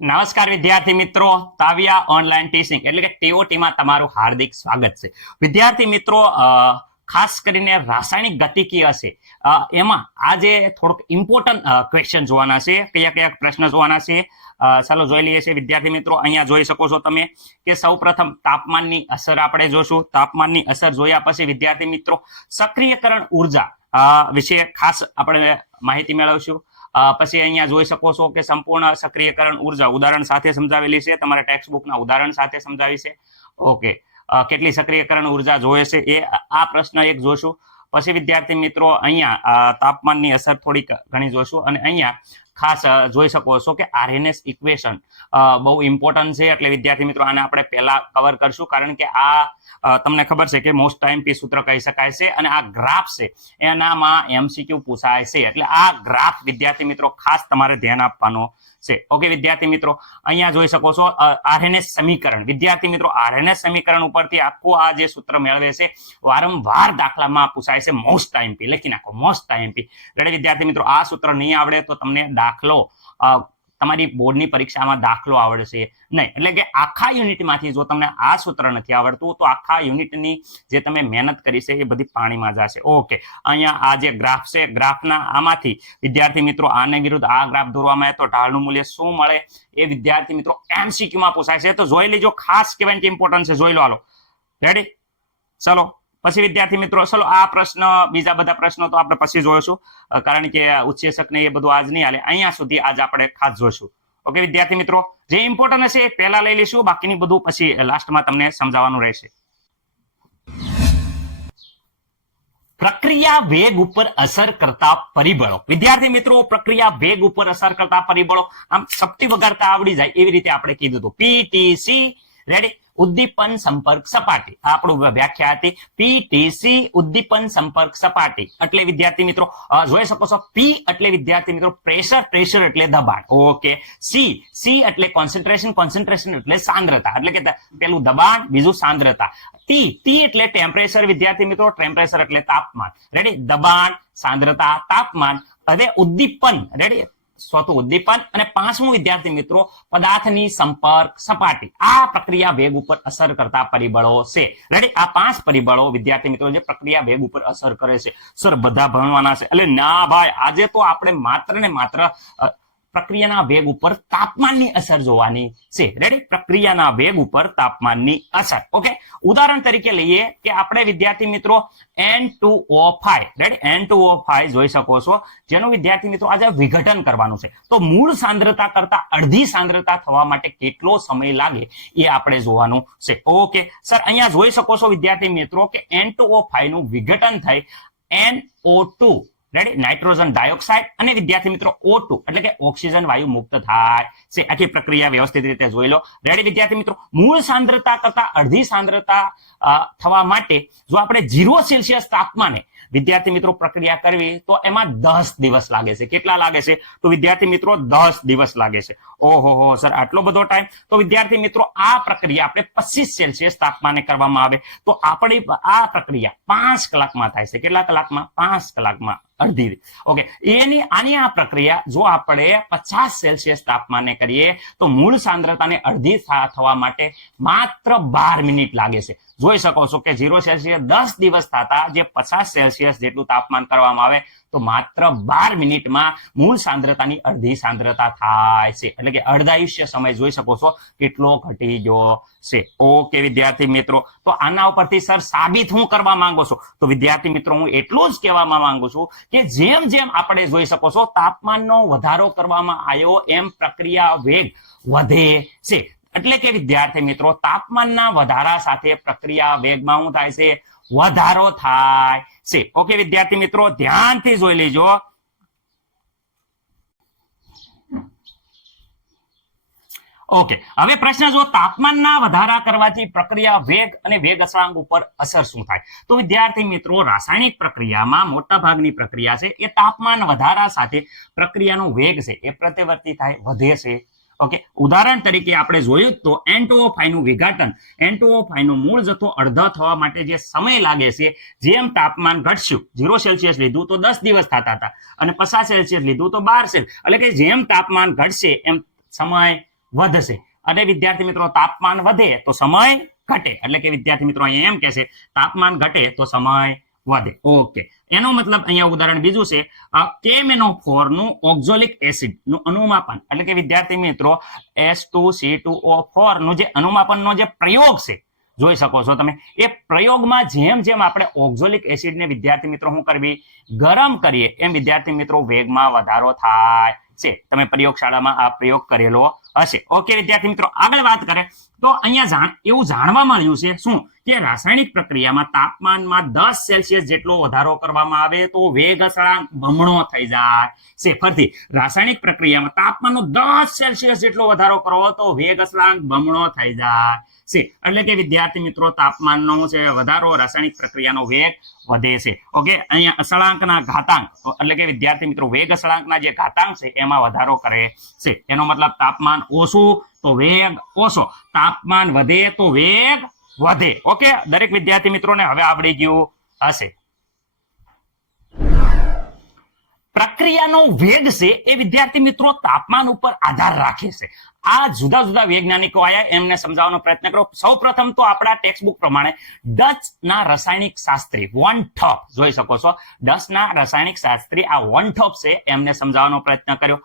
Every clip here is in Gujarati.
નમસ્કાર વિદ્યાર્થી મિત્રો, તાવિયા ઓનલાઈન ટીચિંગ એટલે કે ટીઓટીમાં તમારું હાર્દિક સ્વાગત છે. વિદ્યાર્થી મિત્રો, ખાસ કરીને રાસાયણિક ગતિકીય છે એમાં આજે થોડુંક ઇમ્પોર્ટન્ટ ક્વેશ્ચન જોવાના છે. કયા કયા પ્રશ્ન જોવાના છે ચાલો જોઈ લઈએ છીએ. વિદ્યાર્થી મિત્રો, અહીંયા જોઈ શકો છો તમે કે સૌપ્રથમ તાપમાનની અસર આપણે જોશું. તાપમાનની અસર જોયા પછી વિદ્યાર્થી મિત્રો સક્રિયકરણ ઉર્જા વિશે ખાસ આપણે માહિતી મેળવશું. પછી અહીંયા જોઈ શકો છો કે સંપૂર્ણ સક્રિયકરણ ઉર્જા ઉદાહરણ સાથે સમજાવેલી છે. તમારા ટેક્સ્ટ બુકના ઉદાહરણ સાથે સમજાવી છે. ઓકે, કેટલી સક્રિયકરણ ઉર્જા જોઈએ છે એ આ પ્રશ્ન એક જોશું. પછી વિદ્યાર્થી મિત્રો અહીંયા તાપમાનની અસર થોડીક ઘણી જોશું અને અહીંયા ખાસ જોઈ શકો છો કે આરએનએસ ઇક્વેશન બહુ ઇમ્પોર્ટન્ટ છે. એટલે વિદ્યાર્થી મિત્રો આને આપણે પહેલા કવર કરશું, કારણ કે આ તમને ખબર છે કે મોસ્ટ ટાઈમપી સૂત્ર કહી શકાય છે અને આ ગ્રાફ છે એનામાં એમસીક્યુ પૂછાય છે. એટલે આ ગ્રાફ વિદ્યાર્થી મિત્રો ખાસ તમારે ધ્યાન આપવાનો છે. ઓકે વિદ્યાર્થી મિત્રો, અહીંયા જોઈ શકો છો આરએનએસ સમીકરણ. વિદ્યાર્થી મિત્રો, આરએનએસ સમીકરણ ઉપરથી આખું આ જે સૂત્ર મેળવે છે વારંવાર દાખલામાં પૂછાય છે. મોસ્ટ ટાઈમપી લખી નાખો, મોસ્ટ ટાઈમપી. એટલે વિદ્યાર્થી મિત્રો આ સૂત્ર નહીં આવડે તો તમને દાખલો તમારી બોર્ડની પરીક્ષામાં દાખલો આવડશે નહીં. એટલે કે આખા યુનિટમાંથી જો તમને આ સૂત્ર નથી આવડતું તો આખા યુનિટની જે તમે મહેનત કરી છે એ બધી પાણીમાં જશે. ઓકે, અહીંયા આ જે ગ્રાફ છે, ગ્રાફના આમાંથી વિદ્યાર્થી મિત્રો આને વિરુદ્ધ આ ગ્રાફ દોરવામાં આવે તો ઢાળનું મૂલ્ય શું મળે એ વિદ્યાર્થી મિત્રો એમસીક્યુમાં પૂછાય છે. તો જોઈ લેજો, ખાસ કહેવાય કે ઇમ્પોર્ટન્ટ છે. જોઈ લો, હાલો રેડી. ચલો પછી વિદ્યાર્થી મિત્રો, ચલો આ પ્રશ્ન, બીજા બધા પ્રશ્નો તો આપણે પછી જોઈશું, કારણ કે ઉચ્ચેષક ને એ બધું આજ નહીં હાલે. અહીંયા સુધી આજ આપણે ખાસ જોઈશું. ઓકે વિદ્યાર્થી મિત્રો, જે ઇમ્પોર્ટન્ટ હશે એ પહેલા લઈ લઈશું, બાકીની બધું પછી લાસ્ટમાં તમને સમજાવવાનું રહેશે. પ્રક્રિયા વેગ ઉપર અસર કરતા પરિબળો. વિદ્યાર્થી મિત્રો, પ્રક્રિયા વેગ ઉપર અસર કરતા પરિબળો આમ સપટી વગાડતા આવડી જાય એવી રીતે આપણે કીધું હતું. પીટીસી રેડી, ઉદ્દીપન સંપર્ક સપાટી. આપણું વ્યાખ્યા હતી પીટીસી, ઉદ્દીપન સંપર્ક સપાટી. એટલે વિદ્યાર્થી મિત્રો જોઈ શકો છો પી એટલે વિદ્યાર્થી મિત્રો પ્રેશર, પ્રેશર એટલે દબાણ. ઓકે, સી એટલે કોન્સન્ટ્રેશન, કોન્સન્ટ્રેશન એટલે સાંદ્રતા. એટલે કે પેલું દબાણ, બીજું સાંદ્રતા. ટી એટલે ટેમ્પરેચર. વિદ્યાર્થી મિત્રો, ટેમ્પરેચર એટલે તાપમાન. રેડી, દબાણ, સાંદ્રતા, તાપમાન. હવે ઉદ્દીપન, રેડી, ચોથું ઉદ્દીપન. અને પાંચમું વિદ્યાર્થી મિત્રો પદાર્થની સંપર્ક સપાટી. આ પ્રક્રિયા વેગ ઉપર અસર કરતા પરિબળો છે. રેડી, આ 5 પરિબળો વિદ્યાર્થી મિત્રો જે પ્રક્રિયા વેગ ઉપર અસર કરે છે. સર બધા ભણવાના છે? એટલે ના ભાઈ, આજે તો આપણે માત્ર ને માત્ર પ્રક્રિયાના વેગ ઉપર તાપમાનની અસર જોવાની છે. રેડી, પ્રક્રિયાના વેગ ઉપર તાપમાનની અસર. ઓકે, ઉદાહરણ તરીકે લઈએ કે આપણે વિદ્યાર્થી મિત્રો N2O5, રેડી, N2O5 જોઈ શકો છો, જેનું વિદ્યાર્થી મિત્રો આજે વિઘટન કરવાનું છે. તો મૂળ સાંદ્રતા કરતા અડધી સાંદ્રતા થવા માટે કેટલો સમય લાગે એ આપણે જોવાનું છે. ઓકે સર, અહીંયા જોઈ શકો છો વિદ્યાર્થી મિત્રો કે N2O5 નું વિઘટન થઈ NO2, રેડી, નાઇટ્રોજન ડાયોક્સાઇડ અને વિદ્યાર્થી મિત્રો O2 એટલે કે ઓક્સિજન વાયુ મુક્ત થાય છે. આખી પ્રક્રિયા વ્યવસ્થિત રીતે જોઈ લો. રેડી વિદ્યાર્થી મિત્રો, મૂળ સાંદ્રતા કરતા અડધી સાંદ્રતા થવા માટે જો આપણે 0 સેલ્સિયસ તાપમાને વિદ્યાર્થી મિત્રો પ્રક્રિયા કરવી તો એમાં 10 દિવસ લાગે છે. કેટલા લાગે છે? તો વિદ્યાર્થી મિત્રો 10 દિવસ લાગે છે. ઓહો સર, આટલો બધો ટાઈમ? તો વિદ્યાર્થી મિત્રો આ પ્રક્રિયા આપણે 25 સેલ્સિયસ તાપમાને કરવામાં આવે તો આપણી આ પ્રક્રિયા 5 કલાકમાં થાય છે. કેટલા કલાકમાં? 5 કલાકમાં, અડધી. ઓકે, આની આ પ્રક્રિયા જો આપણે 50 સેલ્સિયસ તાપમાને કરીએ તો મૂળ સાંદ્રતાને અડધી થવા માટે માત્ર 12 મિનિટ લાગે છે. જોઈ શકો છો કે 0 સેલ્સિયસ 10 દિવસ થતા જે 50 સેલ્સિયસ જેટલું તાપમાન કરવામાં આવે તો માત્ર 12 મિનિટમાં મૂળ સાંદ્રતાની અડધી સાંદ્રતા થાય છે. એટલે કે અર્ધાયુષ્ય સમય જોઈ શકો છો કેટલો ઘટી ગયો છે. ઓકે વિદ્યાર્થી મિત્રો, તો આના ઉપરથી સર સાબિત હું કરવા માંગુ છું? તો વિદ્યાર્થી મિત્રો હું એટલું જ કહેવામાં માંગુ છું કે જેમ જેમ આપણે જોઈ શકો છો તાપમાનનો વધારો કરવામાં આવ્યો એમ પ્રક્રિયા વેગ વધે છે. એટલે કે વિદ્યાર્થી મિત્રો તાપમાનના વધારા સાથે પ્રક્રિયા વેગમાં શું થાય છે? વધારો થાય છે. ઓકે વિદ્યાર્થી મિત્રો, ધ્યાનથી જોઈ લેજો. ઓકે, હવે પ્રશ્ન જો તાપમાનના વધારા કરવાથી પ્રક્રિયા વેગ અને વેગ અચળાંક ઉપર અસર શું થાય? તો વિદ્યાર્થી મિત્રો રાસાયણિક પ્રક્રિયામાં મોટા ભાગની પ્રક્રિયા છે એ તાપમાન વધારા સાથે પ્રક્રિયાનો વેગ છે એ પ્રતિવર્તી થાય, વધે છે. ઓકે, ઉદાહરણ તરીકે આપણે જોયું તો N2O5 નું વિઘટન, N2O5 નો મૂળ જથ્થો અડધા થવા માટે જે સમય લાગે છે, જેમ તાપમાન ઘટશું, 0 સેલ્સિયસ લીધું તો 10 દિવસ થતા હતા અને 50 સેલ્સિયસ લીધું તો 12 સેલ્સિયસ. એટલે કે જેમ તાપમાન ઘટશે એમ સમય વધશે. અને વિદ્યાર્થી મિત્રો તાપમાન વધે તો સમય ઘટે. એટલે કે વિદ્યાર્થી મિત્રો અહીંયા એમ કહેશે તાપમાન ઘટે તો સમય વધે. ઓકે, એનો મતલબ અહીંયા ઉદાહરણ બીજું છે KMnO4 નું ઓક્ઝોલિક એસિડ નું અનુમાપન. એટલે કે વિદ્યાર્થી મિત્રો H2C2O4 નું જે અનુમાપનનો જે પ્રયોગ છે જોઈ શકો છો તમે, એ પ્રયોગમાં જેમ જેમ આપણે ઓક્ઝોલિક એસિડને વિદ્યાર્થી મિત્રો શું કરવી, ગરમ કરીએ, એમ વિદ્યાર્થી મિત્રો વેગમાં વધારો થાય છે. તમે પ્રયોગશાળામાં આ પ્રયોગ કરેલો હશે. ઓકે વિદ્યાર્થી મિત્રો, આગળ વાત કરે તો અહીંયા એવું જાણવા મળ્યું છે શું કે રાસાયણિક પ્રક્રિયામાં તાપમાનમાં 10 સેલ્સિયસ જેટલો વધારો કરવામાં આવે તો વેગ અચળાંક બમણો થઈ જાય છે. ફરીથી રાસાયણિક પ્રક્રિયામાં તાપમાનનો 10 સેલ્સિયસ જેટલો વધારો કરો તો વેગ અચળાંક બમણો થઈ જાય છે. એટલે કે વિદ્યાર્થી મિત્રો તાપમાનનો છે વધારો રાસાયણિક પ્રક્રિયાનો વેગ વધે છે. ઓકે, અહીંયા અચળાંકના ઘાતાંક એટલે કે વિદ્યાર્થી મિત્રો વેગ અચળાંકના જે ઘાતાંક છે એમાં વધારો કરે છે. એનો મતલબ તાપમાન ઓછું તો વેગ ઓછો, તાપમાન વધે તો વેગ વધે. ઓકે, દરેક વિદ્યાર્થી મિત્રોને હવે આવડી ગયું હશે. પ્રક્રિયાનો વેગ છે એ વિદ્યાર્થી મિત્રો તાપમાન ઉપર આધાર રાખે છે. આ જુદા જુદા વૈજ્ઞાનિકો આયા, એમને સમજાવવાનો પ્રયત્ન કરો. સૌપ્રથમ તો આપણા ટેક્સ્ટબુક પ્રમાણે ડચના રાસાયણિક શાસ્ત્રી વોન ઠોપ જોઈ શકો છો, ડચના રાસાયણિક શાસ્ત્રી આ વોન ઠોપ છે એમને સમજાવવાનો પ્રયત્ન કર્યો.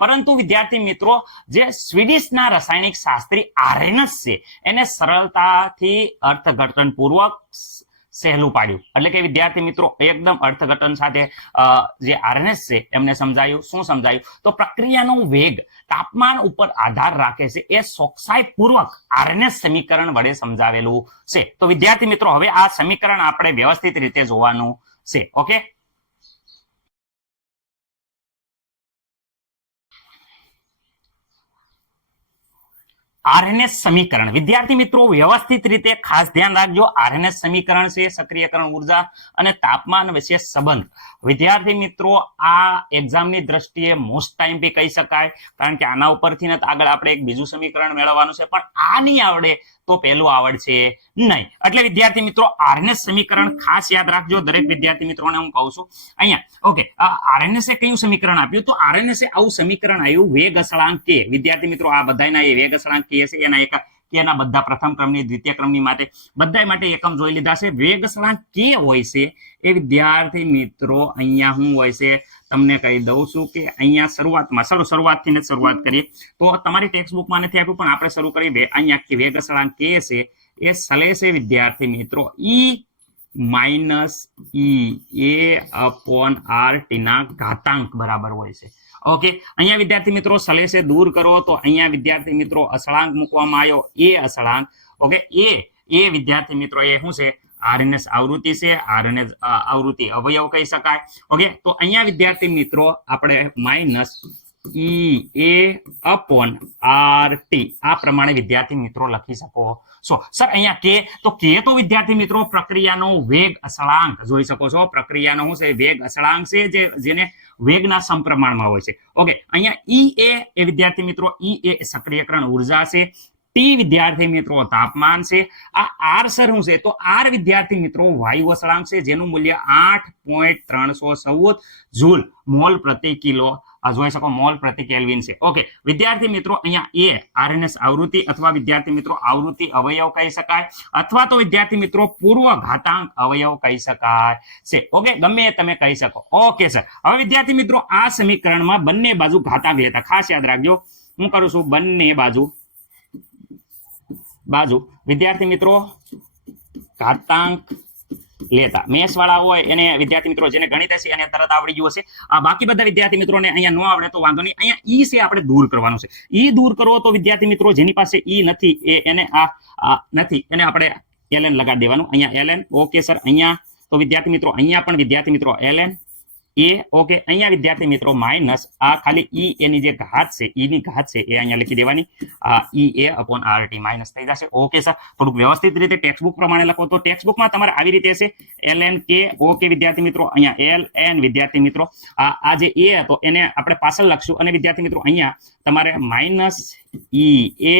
પરંતુ વિદ્યાર્થી મિત્રો જે સ્વીડિશના રાસાયણિક શાસ્ત્રી આર્હેનસ છે એને સરળતાથી અર્થઘટન પૂર્વક સહેલું પાડ્યું. એટલે કે વિદ્યાર્થી મિત્રો એકદમ અર્થઘટન સાથે જે આર્હેનસ છે એમને સમજાયું. શું સમજાયું? તો પ્રક્રિયાનો વેગ તાપમાન ઉપર આધાર રાખે છે એ ચોકસાઈ પૂર્વક આર્હેનસ સમીકરણ વડે સમજાવેલું છે. તો વિદ્યાર્થી મિત્રો હવે આ સમીકરણ આપણે વ્યવસ્થિત રીતે જોવાનું છે. ઓકે, આરએનએસ સમીકરણ વિદ્યાર્થી મિત્રો વ્યવસ્થિત રીતે ખાસ ધ્યાન રાખજો. આરએનએસ સમીકરણ છે સક્રિયકરણ ઉર્જા અને તાપમાન વચ્ચે સંબંધ. વિદ્યાર્થી મિત્રો આ એક્ઝામની દ્રષ્ટિએ મોસ્ટ ટાઈમ બી કહી શકાય, કારણ કે આના ઉપરથી આગળ આપણે એક બીજું સમીકરણ મેળવવાનું છે, પણ આ નહીં આવડે તો પેલું આવડશે નહીં. એટલે વિદ્યાર્થી મિત્રો આરએનએસ સમીકરણ ખાસ યાદ રાખજો. દરેક વિદ્યાર્થી મિત્રોને હું કહું છું અહીંયા. ઓકે, આરએનએસ કયું સમીકરણ આપ્યું? તો આરએનએસ આવું સમીકરણ આવ્યું વેગ અચળાંક કે. વિદ્યાર્થી મિત્રો આ બધાના એ વેગ અચળાંક કે છે એના એક કેના બધા પ્રથમ ક્રમની દ્વિતીય ક્રમની માટે બધા માટે એકમ જોઈ લીધા છે. વેગ અચળાંક કે હોય છે એ વિદ્યાર્થી મિત્રો અહીંયા શું હોય છે તમને કહી દઉં છું કે અહીંયા શરૂઆતથી શરૂઆત કરીએ તો તમારી ટેક્સ્ટબુકમાં નથી આપ્યું, પણ આપણે શરૂ કરીએ. અહીંયા વેગ અચળાંક કે છે એ ચલે છે વિદ્યાર્થી મિત્રો ઈ માઇનસ ઈ એ અપોન આર ટી ના ઘાતાંક બરાબર હોય છે. ઓકે, અહીંયા વિદ્યાર્થી મિત્રો ચલે છે દૂર કરો તો અહીંયા વિદ્યાર્થી મિત્રો અચળાંક મૂકવામાં આવ્યો એ અચળાંક. ઓકે, એ વિદ્યાર્થી મિત્રો એ શું છે આરએનએસ આવૃત્તિ છે, આરએનએસ આવૃત્તિ અવયવ કહી શકાય. ઓકે, તો અહીંયા વિદ્યાર્થી મિત્રો આપણે માઇનસ ઈ એ અપોન આર ટી આ પ્રમાણે વિદ્યાર્થી મિત્રો લખી શકો છો. સર અહીંયા કે તો વિદ્યાર્થી મિત્રો પ્રક્રિયાનો વેગ અચળાંક જોઈ શકો છો. પ્રક્રિયાનો શું છે વેગ અચળાંક છે જેને વેગના સમપ્રમાણમાં હોય છે. ઓકે, અહીંયા ઈ એ વિદ્યાર્થી મિત્રો ઈ એ સક્રિયકરણ ઉર્જા છે, ટી વિદ્યાર્થી મિત્રો તાપમાન છે, આ આર સર શું છે તો આર વિદ્યાર્થી મિત્રો વાયુ અચળાંક છે જેનું મૂલ્ય 8.314 જૂલ મોલ પ્રતિ કિલો જોઈ શકો મોલ પ્રતિ કેલ્વિન છે. ઓકે વિદ્યાર્થી મિત્રો અહીંયા એ આરએનએસ આવૃત્તિ અથવા વિદ્યાર્થી મિત્રો આવૃત્તિ અવયવ કહી શકાય અથવા તો વિદ્યાર્થી મિત્રો પૂર્વ ઘાતાંક અવયવ કહી શકાય છે. ઓકે, ગમે તમે કહી શકો. ઓકે સર, હવે વિદ્યાર્થી મિત્રો આ સમીકરણમાં બંને બાજુ ઘાતાંક લેતા ખાસ યાદ રાખજો. હું કરું છું બંને બાજુ વિદ્યાર્થી મિત્રો ઘાતાંક લેતા. મેથ્સ વાળા હોય એને વિદ્યાર્થી મિત્રો જેને ગણિત છે એને તરત આવડી ગયું હશે. બાકી બધા વિદ્યાર્થી મિત્રોને અહીંયા ન આવડે તો વાંધો નહીં. અહીંયા ઈ છે આપણે દૂર કરવાનું છે. ઈ દૂર કરો તો વિદ્યાર્થી મિત્રો જેની પાસે ઈ નથી એને નથી એને આપણે ln લગાડી દેવાનું. અહીંયા ln. ઓકે સર, અહીંયા તો વિદ્યાર્થી મિત્રો અહીંયા પણ વિદ્યાર્થી મિત્રો ln એ. ઓકે, અહીંયા વિદ્યાર્થી મિત્રો માઇનસ આ ખાલી ઈ એની જે ઘાત છે ઈ ની ઘાત છે એ અહીંયા લખી દેવાની. ઈ એ અપોન આર ટી માઇનસ થઈ જશે. ઓકે સર, થોડુંક વ્યવસ્થિત રીતે ટેક્સ્ટબુક પ્રમાણે લખો તો ટેક્સ્ટબુકમાં તમારે આવી રીતે છે ln કે. ઓકે વિદ્યાર્થી મિત્રો અહીંયા ln વિદ્યાર્થી મિત્રો આ જે એ હતો એને આપણે પાછળ લખશું અને વિદ્યાર્થી મિત્રો અહીંયા તમારે minus E A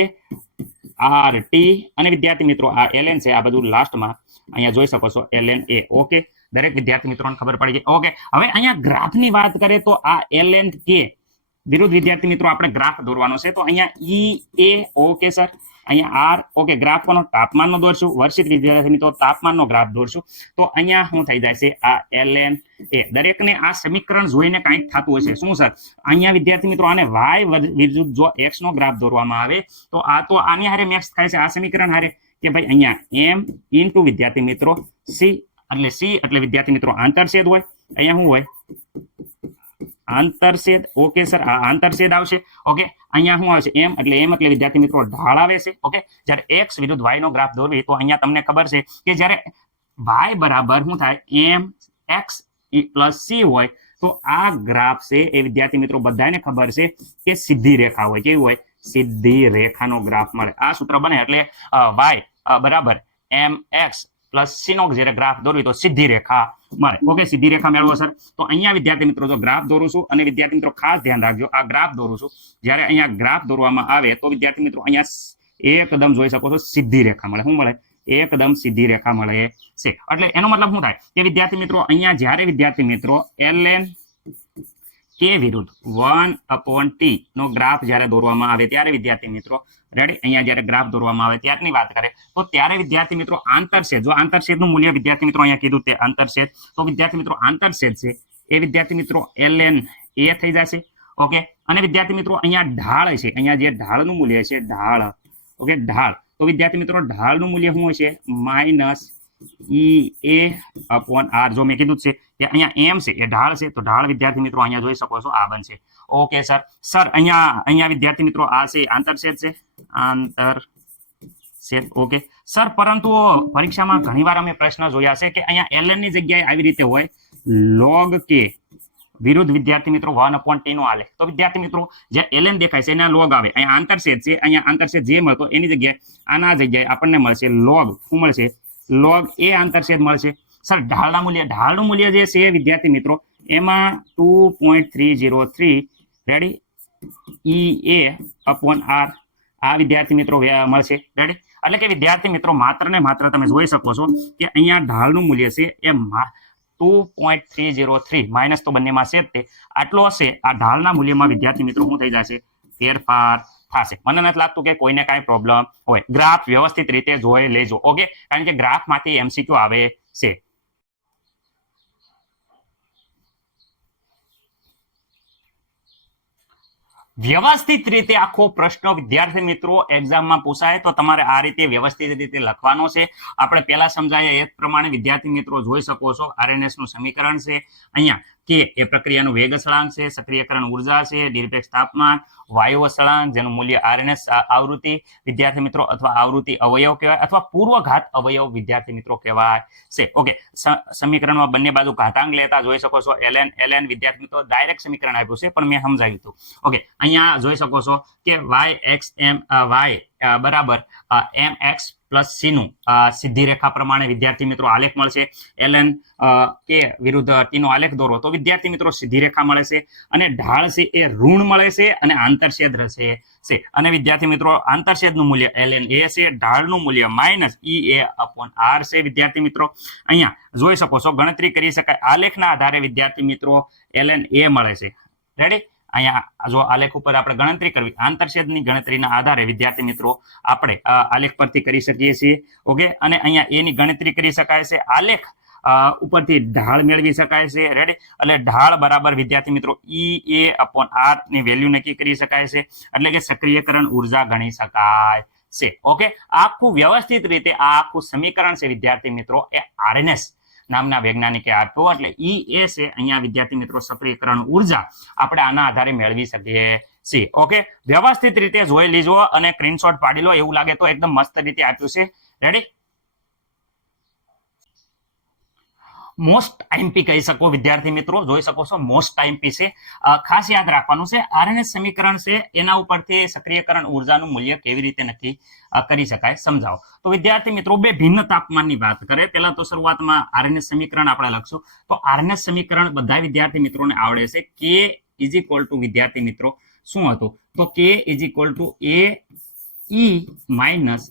R T અને વિદ્યાર્થી મિત્રો આ ln છે આ બધું લાસ્ટમાં અહીંયા જોઈ શકો છો ln એ. ઓકે, દરેક વિદ્યાર્થી મિત્રોને ખબર પડી ગઈ. ઓકે, હવે અહીંયા ગ્રાફની વાત કરીએ તો આ ln કે વિરુદ્ધ વિદ્યાર્થી મિત્રો આપણે ગ્રાફ દોરવાનો છે. તો અહીંયા ઈ એ ઓકે સર, અહીંયા આર ઓકે, ગ્રાફ કોનો તાપમાનનો દોરશું. વર્ષિત વિદ્યાર્થી મિત્રો તાપમાનનો ગ્રાફ દોરશું. તો અહીંયા શું થઈ જાય છે આ ln એ. દરેકને આ સમીકરણ જોઈને કંઈક થતું હશે. શું સર? અહીંયા વિદ્યાર્થી મિત્રો આને y વિરુદ્ધ જો x નો ગ્રાફ દોરવામાં આવે તો આ તો આની હારે મેચ થાય છે આ સમીકરણ હારે કે ભાઈ અહીંયા m ઇન્ટુ વિદ્યાર્થી મિત્રો c, એટલે c એટલે વિદ્યાર્થી મિત્રો આંતરછેદ હોય. અહીંયા શું હોય? આંતરછેદ. ઓકે સર, આ આંતરછેદ આવશે. ઓકે, અહીંયા શું આવશે? m એટલે વિદ્યાર્થી મિત્રો ઢાળ આવે છે. ઓકે, જ્યારે x વિરુદ્ધ y નો ગ્રાફ દોરવી તો અહીંયા તમને ખબર છે કે જ્યારે y બરાબર શું થાય m x પ્લસ c હોય તો આ ગ્રાફ છે એ વિદ્યાર્થી મિત્રો બધાને ખબર છે કે સીધી રેખા હોય. કેવી હોય? સીધી રેખાનો ગ્રાફ મળે. આ સૂત્ર બને એટલે y બરાબર mx પ્લસ c નો જ્યારે ગ્રાફ દોરવી તો સીધી રેખા મળે. ઓકે, સીધી રેખા મેળવો સર. તો અહીંયા વિદ્યાર્થી મિત્રો જો ગ્રાફ દોરું છું, અને વિદ્યાર્થી મિત્રો ખાસ ધ્યાન રાખજો, આ ગ્રાફ દોરું છું, જ્યારે અહીંયા ગ્રાફ દોરવામાં આવે તો વિદ્યાર્થી મિત્રો અહીંયા એકદમ જોઈ શકો છો સીધી રેખા મળે. શું મળે? એકદમ સીધી રેખા મળે છે. એટલે એનો મતલબ શું થાય કે વિદ્યાર્થી મિત્રો અહીંયા જ્યારે વિદ્યાર્થી મિત્રો ln કે વિરુદ્ધ 1/t નો ગ્રાફ જ્યારે દોરવામાં આવે ત્યારે વિદ્યાર્થી મિત્રો રેડી, અહીંયા જ્યારે ગ્રાફ દોરવામાં આવે ત્યારની વાત કરે તો ત્યારે વિદ્યાર્થી મિત્રો આંતરછેદ, જો આંતરછેદનું મૂલ્ય વિદ્યાર્થી મિત્રો અહીંયા કીધું તે આંતરછેદ, તો વિદ્યાર્થી મિત્રો આંતરછેદ છે એ વિદ્યાર્થી મિત્રો ln a થઈ જશે. ઓકે, અને વિદ્યાર્થી મિત્રો અહીંયા ઢાળ છે, અહીંયા જે ઢાળનું મૂલ્ય છે ઢાળ, ઓકે ઢાળ, તો વિદ્યાર્થી મિત્રો ઢાળનું મૂલ્ય શું હશે? Minus EA/r. જો મેં કીધું છે કે અહીંયા m છે એ ઢાળ છે, તો ઢાળ વિદ્યાર્થી મિત્રો અહીંયા જોઈ શકો છો આ બનશે. ઓકે સર અહીંયા વિદ્યાર્થી મિત્રો આ છે આંતરછેદ છે, આંતરછેદ. ઓકે સર, પરંતુ પરીક્ષામાં ઘણીવાર અમે પ્રશ્ન જોયા છે કે અહીંયા ln ની જગ્યાએ આવી રીતે હોય log k વિરુદ્ધ વિદ્યાર્થી મિત્રો 1/t નો આલેખ. તો વિદ્યાર્થી મિત્રો જે ln દેખાય છે એના log આવે. અહીંયા આંતરછેદ છે, અહીંયા આંતરછેદ જે મળતો એની જગ્યાએ આના જગ્યાએ આપણને મળશે log. શું મળશે? log a આંતરછેદ મળશે. સર ઢાળનું મૂલ્ય જે છે વિદ્યાર્થી મિત્રો એમાં 2.303 રેડી EA/r આ વિદ્યાર્થી મિત્રો મળશે. રેડી, એટલે કે વિદ્યાર્થી મિત્રો માત્ર ને માત્ર તમે જોઈ શકો છો કે અહીંયા ઢાળનું મૂલ્ય છે એ 2.303 માઇનસ તો બંનેમાં છે તે આટલો હશે. આ ઢાળના મૂલ્યમાં વિદ્યાર્થી મિત્રો શું થઈ જશે? ફેરફાર થશે. મને નથી લાગતું કે કોઈને કાંઈ પ્રોબ્લેમ હોય. ગ્રાફ વ્યવસ્થિત રીતે જોઈ લેજો. ઓકે, કારણ કે ગ્રાફમાંથી MCQ આવે છે. વ્યવસ્થિત રીતે આખો પ્રશ્ન વિદ્યાર્થી મિત્રો એક્ઝામમાં પૂછાય તો તમારે આ રીતે વ્યવસ્થિત રીતે લખવાનો છે. આપણે પહેલા સમજાયા એ પ્રમાણે વિદ્યાર્થી મિત્રો જોઈ શકો છો RNS નું સમીકરણ છે. અહીંયા કે એ પ્રક્રિયાનું વેગ અચળાંક છે, સક્રિયકરણ ઉર્જા છે, નિરપેક્ષ તાપમાન, વાયુ અચળાંક જેનું મૂલ્ય RNS આવૃત્તિ વિદ્યાર્થી મિત્રો અથવા આવૃત્તિ અવયવ કહેવાય અથવા પૂર્વઘાત અવયવ વિદ્યાર્થી મિત્રો કહેવાય છે. ઓકે, સમીકરણમાં બંને બાજુ ઘાતાંક લેતા જોઈ શકો છો ln વિદ્યાર્થી મિત્રો ડાયરેક્ટ સમીકરણ આપ્યું છે પણ મેં સમજાવ્યું હતું. ઓકે, અહીંયા જોઈ શકો છો કે y બરાબર mx પ્લસ c નું સીધી રેખા પ્રમાણે વિદ્યાર્થી મિત્રો આલેખ મળશે. ln કે વિરુદ્ધ t નો આલેખ દોરો તો વિદ્યાર્થી મિત્રો સીધી રેખા મળે છે, અને ઢાળ છે એ ઋણ મળે છે, અને આંતરછેદ રહેશે છે. અને વિદ્યાર્થી મિત્રો આંતરછેદનું મૂલ્ય ln a છે, ઢાળનું મૂલ્ય માઇનસ EA/r છે. વિદ્યાર્થી મિત્રો અહીંયા જોઈ શકો છો ગણતરી કરી શકાય. આલેખના આધારે વિદ્યાર્થી મિત્રો ln a મળે છે. રેડી, અહીંયા જો આલેખ ઉપર આપણે ગણતરી કરવી, આંતરછેદની ગણતરીના આધારે વિદ્યાર્થી મિત્રો આપણે આલેખ પરથી કરી શકીએ છીએ. ઓકે, અને અહીંયા એની ગણતરી કરી શકાય છે. આલેખ ઉપરથી ઢાળ મેળવી શકાય છે. રેડી, એટલે ઢાળ બરાબર વિદ્યાર્થી મિત્રો EA/r ની વેલ્યુ નક્કી કરી શકાય છે, એટલે કે સક્રિયકરણ ઉર્જા ગણી શકાય છે. ઓકે, આખું વ્યવસ્થિત રીતે આ આખું સમીકરણ છે વિદ્યાર્થી મિત્રો એ RNS નામના વૈજ્ઞાનિકે આપ્યો. એટલે EA છે અહીંયા વિદ્યાર્થી મિત્રો સક્રિયકરણ ઉર્જા આપણે આના આધારે મેળવી શકીએ છીએ. ઓકે, વ્યવસ્થિત રીતે જોઈ લીજો અને સ્ક્રીનશોટ પાડી લો. એવું લાગે તો એકદમ મસ્ત રીતે આપ્યું છે. રેડી, મોસ્ટ આઈએમપી કહી શકો વિદ્યાર્થી મિત્રો, જોઈ શકો છો મોસ્ટ આઈએમપી છે. ખાસ યાદ રાખવાનું છે RNS સમીકરણ છે એના ઉપરથી સક્રિયકરણ ઉર્જાનું મૂલ્ય કેવી રીતે નક્કી કરી શકાય સમજાવો. તો વિદ્યાર્થી મિત્રો બે ભિન્ન તાપમાનની વાત કરે. પહેલા તો શરૂઆતમાં RNS સમીકરણ આપણે લખશું. તો RNS સમીકરણ બધા વિદ્યાર્થી મિત્રોને આવડે છે. K ઇઝ ઇક્વલ ટુ વિદ્યાર્થી મિત્રો શું હતું? તો K is equal to AE minus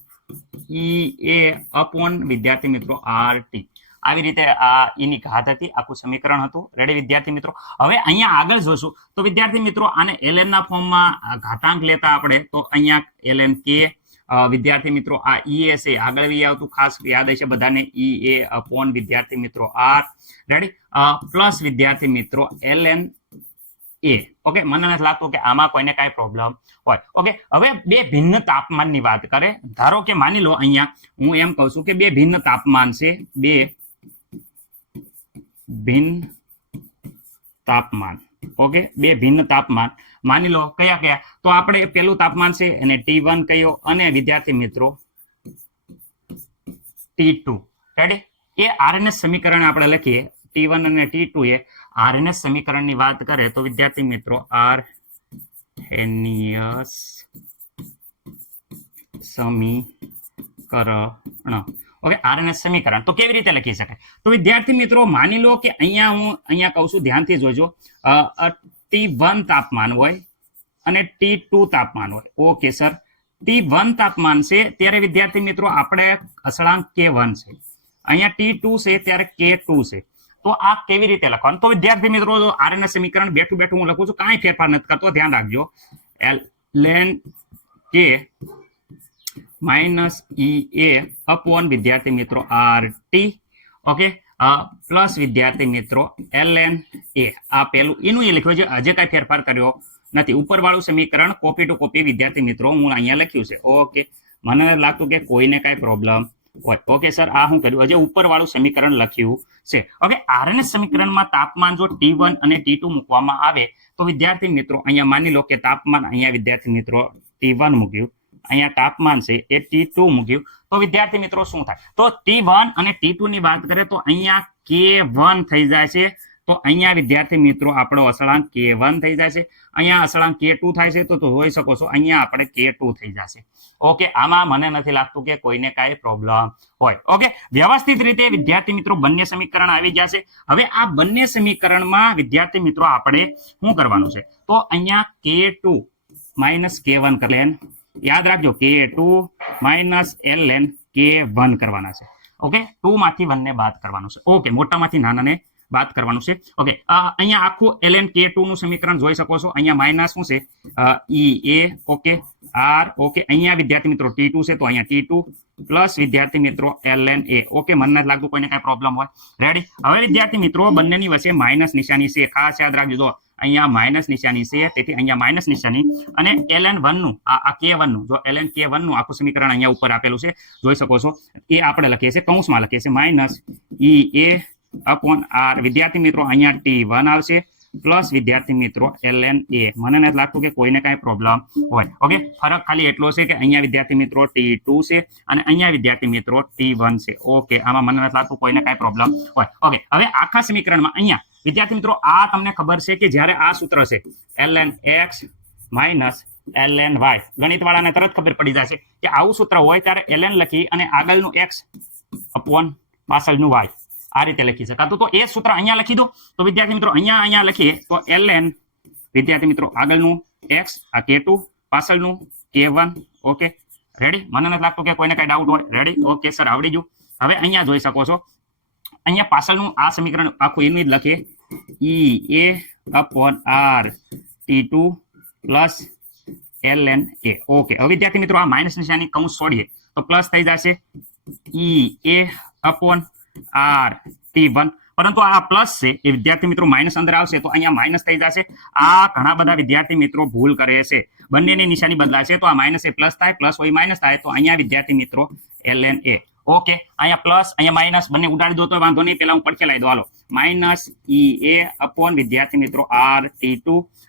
EA upon વિદ્યાર્થી મિત્રો RT. આવી રીતે આ ઈની ઘાત હતી, આખું સમીકરણ હતું. રેડી વિદ્યાર્થી મિત્રો? હવે અહીંયા આગળ જોશું તો વિદ્યાર્થી મિત્રો આને ln ના ફોર્મમાં ઘાતાંક લેતા આપણે તો અહીંયા ln k વિદ્યાર્થી મિત્રો આ ea છે આગળ વી આવતું ખાસ યાદ હશે બધાને ea અપોન વિદ્યાર્થી મિત્રો r રેડી પ્લસ વિદ્યાર્થી મિત્રો ln a. ઓકે, મને નથી લાગતું કે આમાં કોઈને કાંઈ પ્રોબ્લેમ હોય. ઓકે, હવે બે ભિન્ન તાપમાનની વાત કરે. ધારો કે માની લો અહીંયા હું એમ કહું છું કે બે ભિન્ન તાપમાન છે, બે ભિન્ન તાપમાન. ઓકે, બે ભિન્ન તાપમાન માની લો કયા કયા, તો આપણે પેલું તાપમાન છે એને T1 કયો અને વિદ્યાર્થી મિત્રો T2. રેડી? એ RNS સમીકરણ આપણે લખીએ T1 અને T2 એ RNS સમીકરણની વાત કરે તો વિદ્યાર્થી મિત્રો RNS સમીકરણ. ઓકે, RNS સમીકરણ તો કેવી રીતે લખી શકાય? તો વિદ્યાર્થી મિત્રો માની લો કે અહીંયા હું અહીંયા કહું છું, ધ્યાનથી જોજો, T1 તાપમાન હોય અને T2 તાપમાન હોય. ઓકે સર, T1 તાપમાન છે ત્યારે વિદ્યાર્થી મિત્રો આપણે અસળાંક K1 છે, અહીંયા T2 છે ત્યારે K2 છે. તો આ કેવી રીતે લખવાનું? તો વિદ્યાર્થી મિત્રો RNS સમીકરણ બેઠું બેઠું હું લખું છું, કાંઈ ફેરફાર નથી કરતો, ધ્યાન રાખજો. ln k minus ea upon વિદ્યાર્થી મિત્રો RT. ઓકે, પ્લસ વિદ્યાર્થી મિત્રો ln a. આ પેલું એનું એ લખ્યું છે, હજે કાંઈ ફેરફાર કર્યો નથી. ઉપરવાળું સમીકરણ કોપી ટુ કોપી વિદ્યાર્થી મિત્રો હું અહીંયા લખ્યું છે. ઓકે, મને નથી લાગતું કે કોઈને કાંઈ પ્રોબ્લેમ હોય. ઓકે સર, આ શું કર્યું? હજે ઉપરવાળું સમીકરણ લખ્યું છે. ઓકે, RNS સમીકરણમાં તાપમાન જો T1 અને T2 મૂકવામાં આવે તો વિદ્યાર્થી મિત્રો અહીંયા માની લો કે તાપમાન અહીંયા વિદ્યાર્થી મિત્રો T1 મૂક્યું, અહીંયા તાપમાન છે એ T2 મૂક્યું, તો વિદ્યાર્થી મિત્રો શું થાય? તો T1 અને T2 ની વાત કરે તો અહીંયા K1 થઈ જાય છે. તો અહીંયા વિદ્યાર્થી મિત્રો આપણો અસળાંક K1 થઈ જાય છે, અહીંયા અસળાંક K2 થાય છે. તો જોઈ શકો છો અહીંયા આપણે K2 થઈ જશે. ઓકે, આમાં મને નથી લાગતું કે કોઈને કાંઈ પ્રોબ્લેમ હોય. ઓકે, વ્યવસ્થિત રીતે વિદ્યાર્થી મિત્રો બંને સમીકરણ આવી ગયા છે. હવે આ બંને સમીકરણમાં વિદ્યાર્થી મિત્રો આપણે શું કરવાનું છે? તો અહીંયા K2 માઇનસ K1 ln, યાદ રાખજો K2 માઇનસ ln K1 કરવાના છે. ઓકે, 2 માંથી 1 ને બાદ કરવાનું છે. ઓકે, મોટામાંથી નાનાને બાદ કરવાનું છે. ઓકે, અહીંયા આખું ln K2 નું સમીકરણ જોઈ શકો છો. અહીંયા માઇનસ શું છે? ea. Okay, r. ઓકે, અહીંયા વિદ્યાર્થી મિત્રો T2 છે તો અહીંયા T2 પ્લસ વિદ્યાર્થી મિત્રો ln a. ઓકે, મને નથી લાગતું કોઈને કાંઈ પ્રોબ્લેમ હોય. રેડી? હવે વિદ્યાર્થી મિત્રો બંનેની વચ્ચે માઇનસ નિશાની છે, ખાસ યાદ રાખજો. જો અહીંયા માઇનસ નિશાની છે, તેથી અહીંયા માઇનસ નિશાની અને ln1 નું આ K1 નું, જો ln K1 નું આખું સમીકરણ અહીંયા ઉપર આપેલું છે, જોઈ શકો છો. એ આપણે લખીએ છીએ કૌંસમાં લખીએ છીએ માઇનસ ea અપોન r. વિદ્યાર્થી મિત્રો અહીંયા T1 આવશે પ્લસ વિદ્યાર્થી મિત્રો ln a. મને નથી લાગતું કે કોઈને કાંઈ પ્રોબ્લેમ હોય. ઓકે, ફરક ખાલી એટલો છે કે અહીંયા વિદ્યાર્થી મિત્રો T2 છે અને અહીંયા વિદ્યાર્થી મિત્રો T1 છે. ઓકે, આમાં મને નથી લાગતું કોઈને કાંઈ પ્રોબ્લેમ હોય. ઓકે, હવે આખા સમીકરણમાં અહીંયા વિદ્યાર્થી મિત્રો આ તમને ખબર છે કે જ્યારે આ સૂત્ર છે ln x minus ln y, ગણિતવાળાને તરત ખબર પડી જાય છે કે આવું સૂત્ર હોય ત્યારે ln લખી અને આગળનું x અપોન પાછળનું y આ રીતે લખી શકાતું. તો એ સૂત્ર અહીંયા લખી દો. તો વિદ્યાર્થી મિત્રો અહીંયા લખીએ તો ln વિદ્યાર્થી મિત્રો આગળનું x, આ K2, પાછળનું K1. Okay, ready? મને નથી લાગતું કે કોઈને કાંઈ ડાઉટ હોય. રેડી? ઓકે સર, આવડી ગયું. હવે અહીંયા જોઈ શકો છો, અહીંયા પાછળનું આ સમીકરણ આખું એનું જ લખીએ ea upon r T2 plus ln a. Okay, હવે વિદ્યાર્થી મિત્રો આ માઇનસ નિશાની કૌંસ છોડીએ તો પ્લસ થઈ જશે ea અપોન r T1. પરંતુ આ પ્લસ છે એ વિદ્યાર્થી મિત્રો માઇનસ અંદર આવશે તો અહીંયા માઇનસ થઈ જશે. આ ઘણા બધા વિદ્યાર્થી મિત્રો ભૂલ કરે છે, બંનેની નિશાની બદલાશે તો આ માઇનસ એ પ્લસ થાય, પ્લસ હોય માઇનસ થાય. તો અહીંયા વિદ્યાર્થી મિત્રો ln a. ઓકે, અહીંયા પ્લસ અહીંયા માઇનસ બંને ઉડાડી દો તો વાંધો નહીં, પેલા હું પડખે લાવી દો. હાલો, માઇનસ ea અપોન વિદ્યાર્થી મિત્રો r T2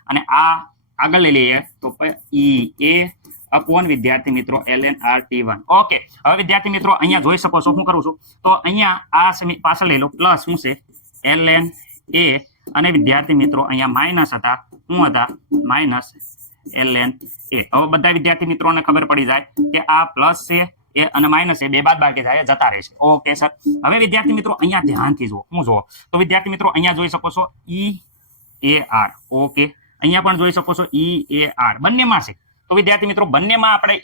અને આ આગળ લઈ લઈએ તો ea અપોન વિદ્યાર્થી મિત્રો ln r T1. ઓકે, હવે વિદ્યાર્થી મિત્રો અહીંયા જોઈ શકો છો, હું કરું છું તો અહીંયા આ પાછળ લઈ લો, પ્લસ શું છે ln a અને વિદ્યાર્થી મિત્રો અહીંયા માઇનસ હતા, શું હતા? Minus ln a. હવે બધા વિદ્યાર્થી મિત્રોને ખબર પડી જાય કે આ પ્લસ છે એ અને માઇનસ એ બે બાદ બાકી થાય જતા રહેશે. ઓકે સર, હવે વિદ્યાર્થી મિત્રો અહીંયા ધ્યાનથી જુઓ, હું જુઓ તો વિદ્યાર્થી મિત્રો અહીંયા જોઈ શકો છો EAR. ઓકે, અહીંયા પણ જોઈ શકો છો EAR, બંનેમાં છે. તો વિદ્યાર્થી મિત્રો બંનેમાં આપણે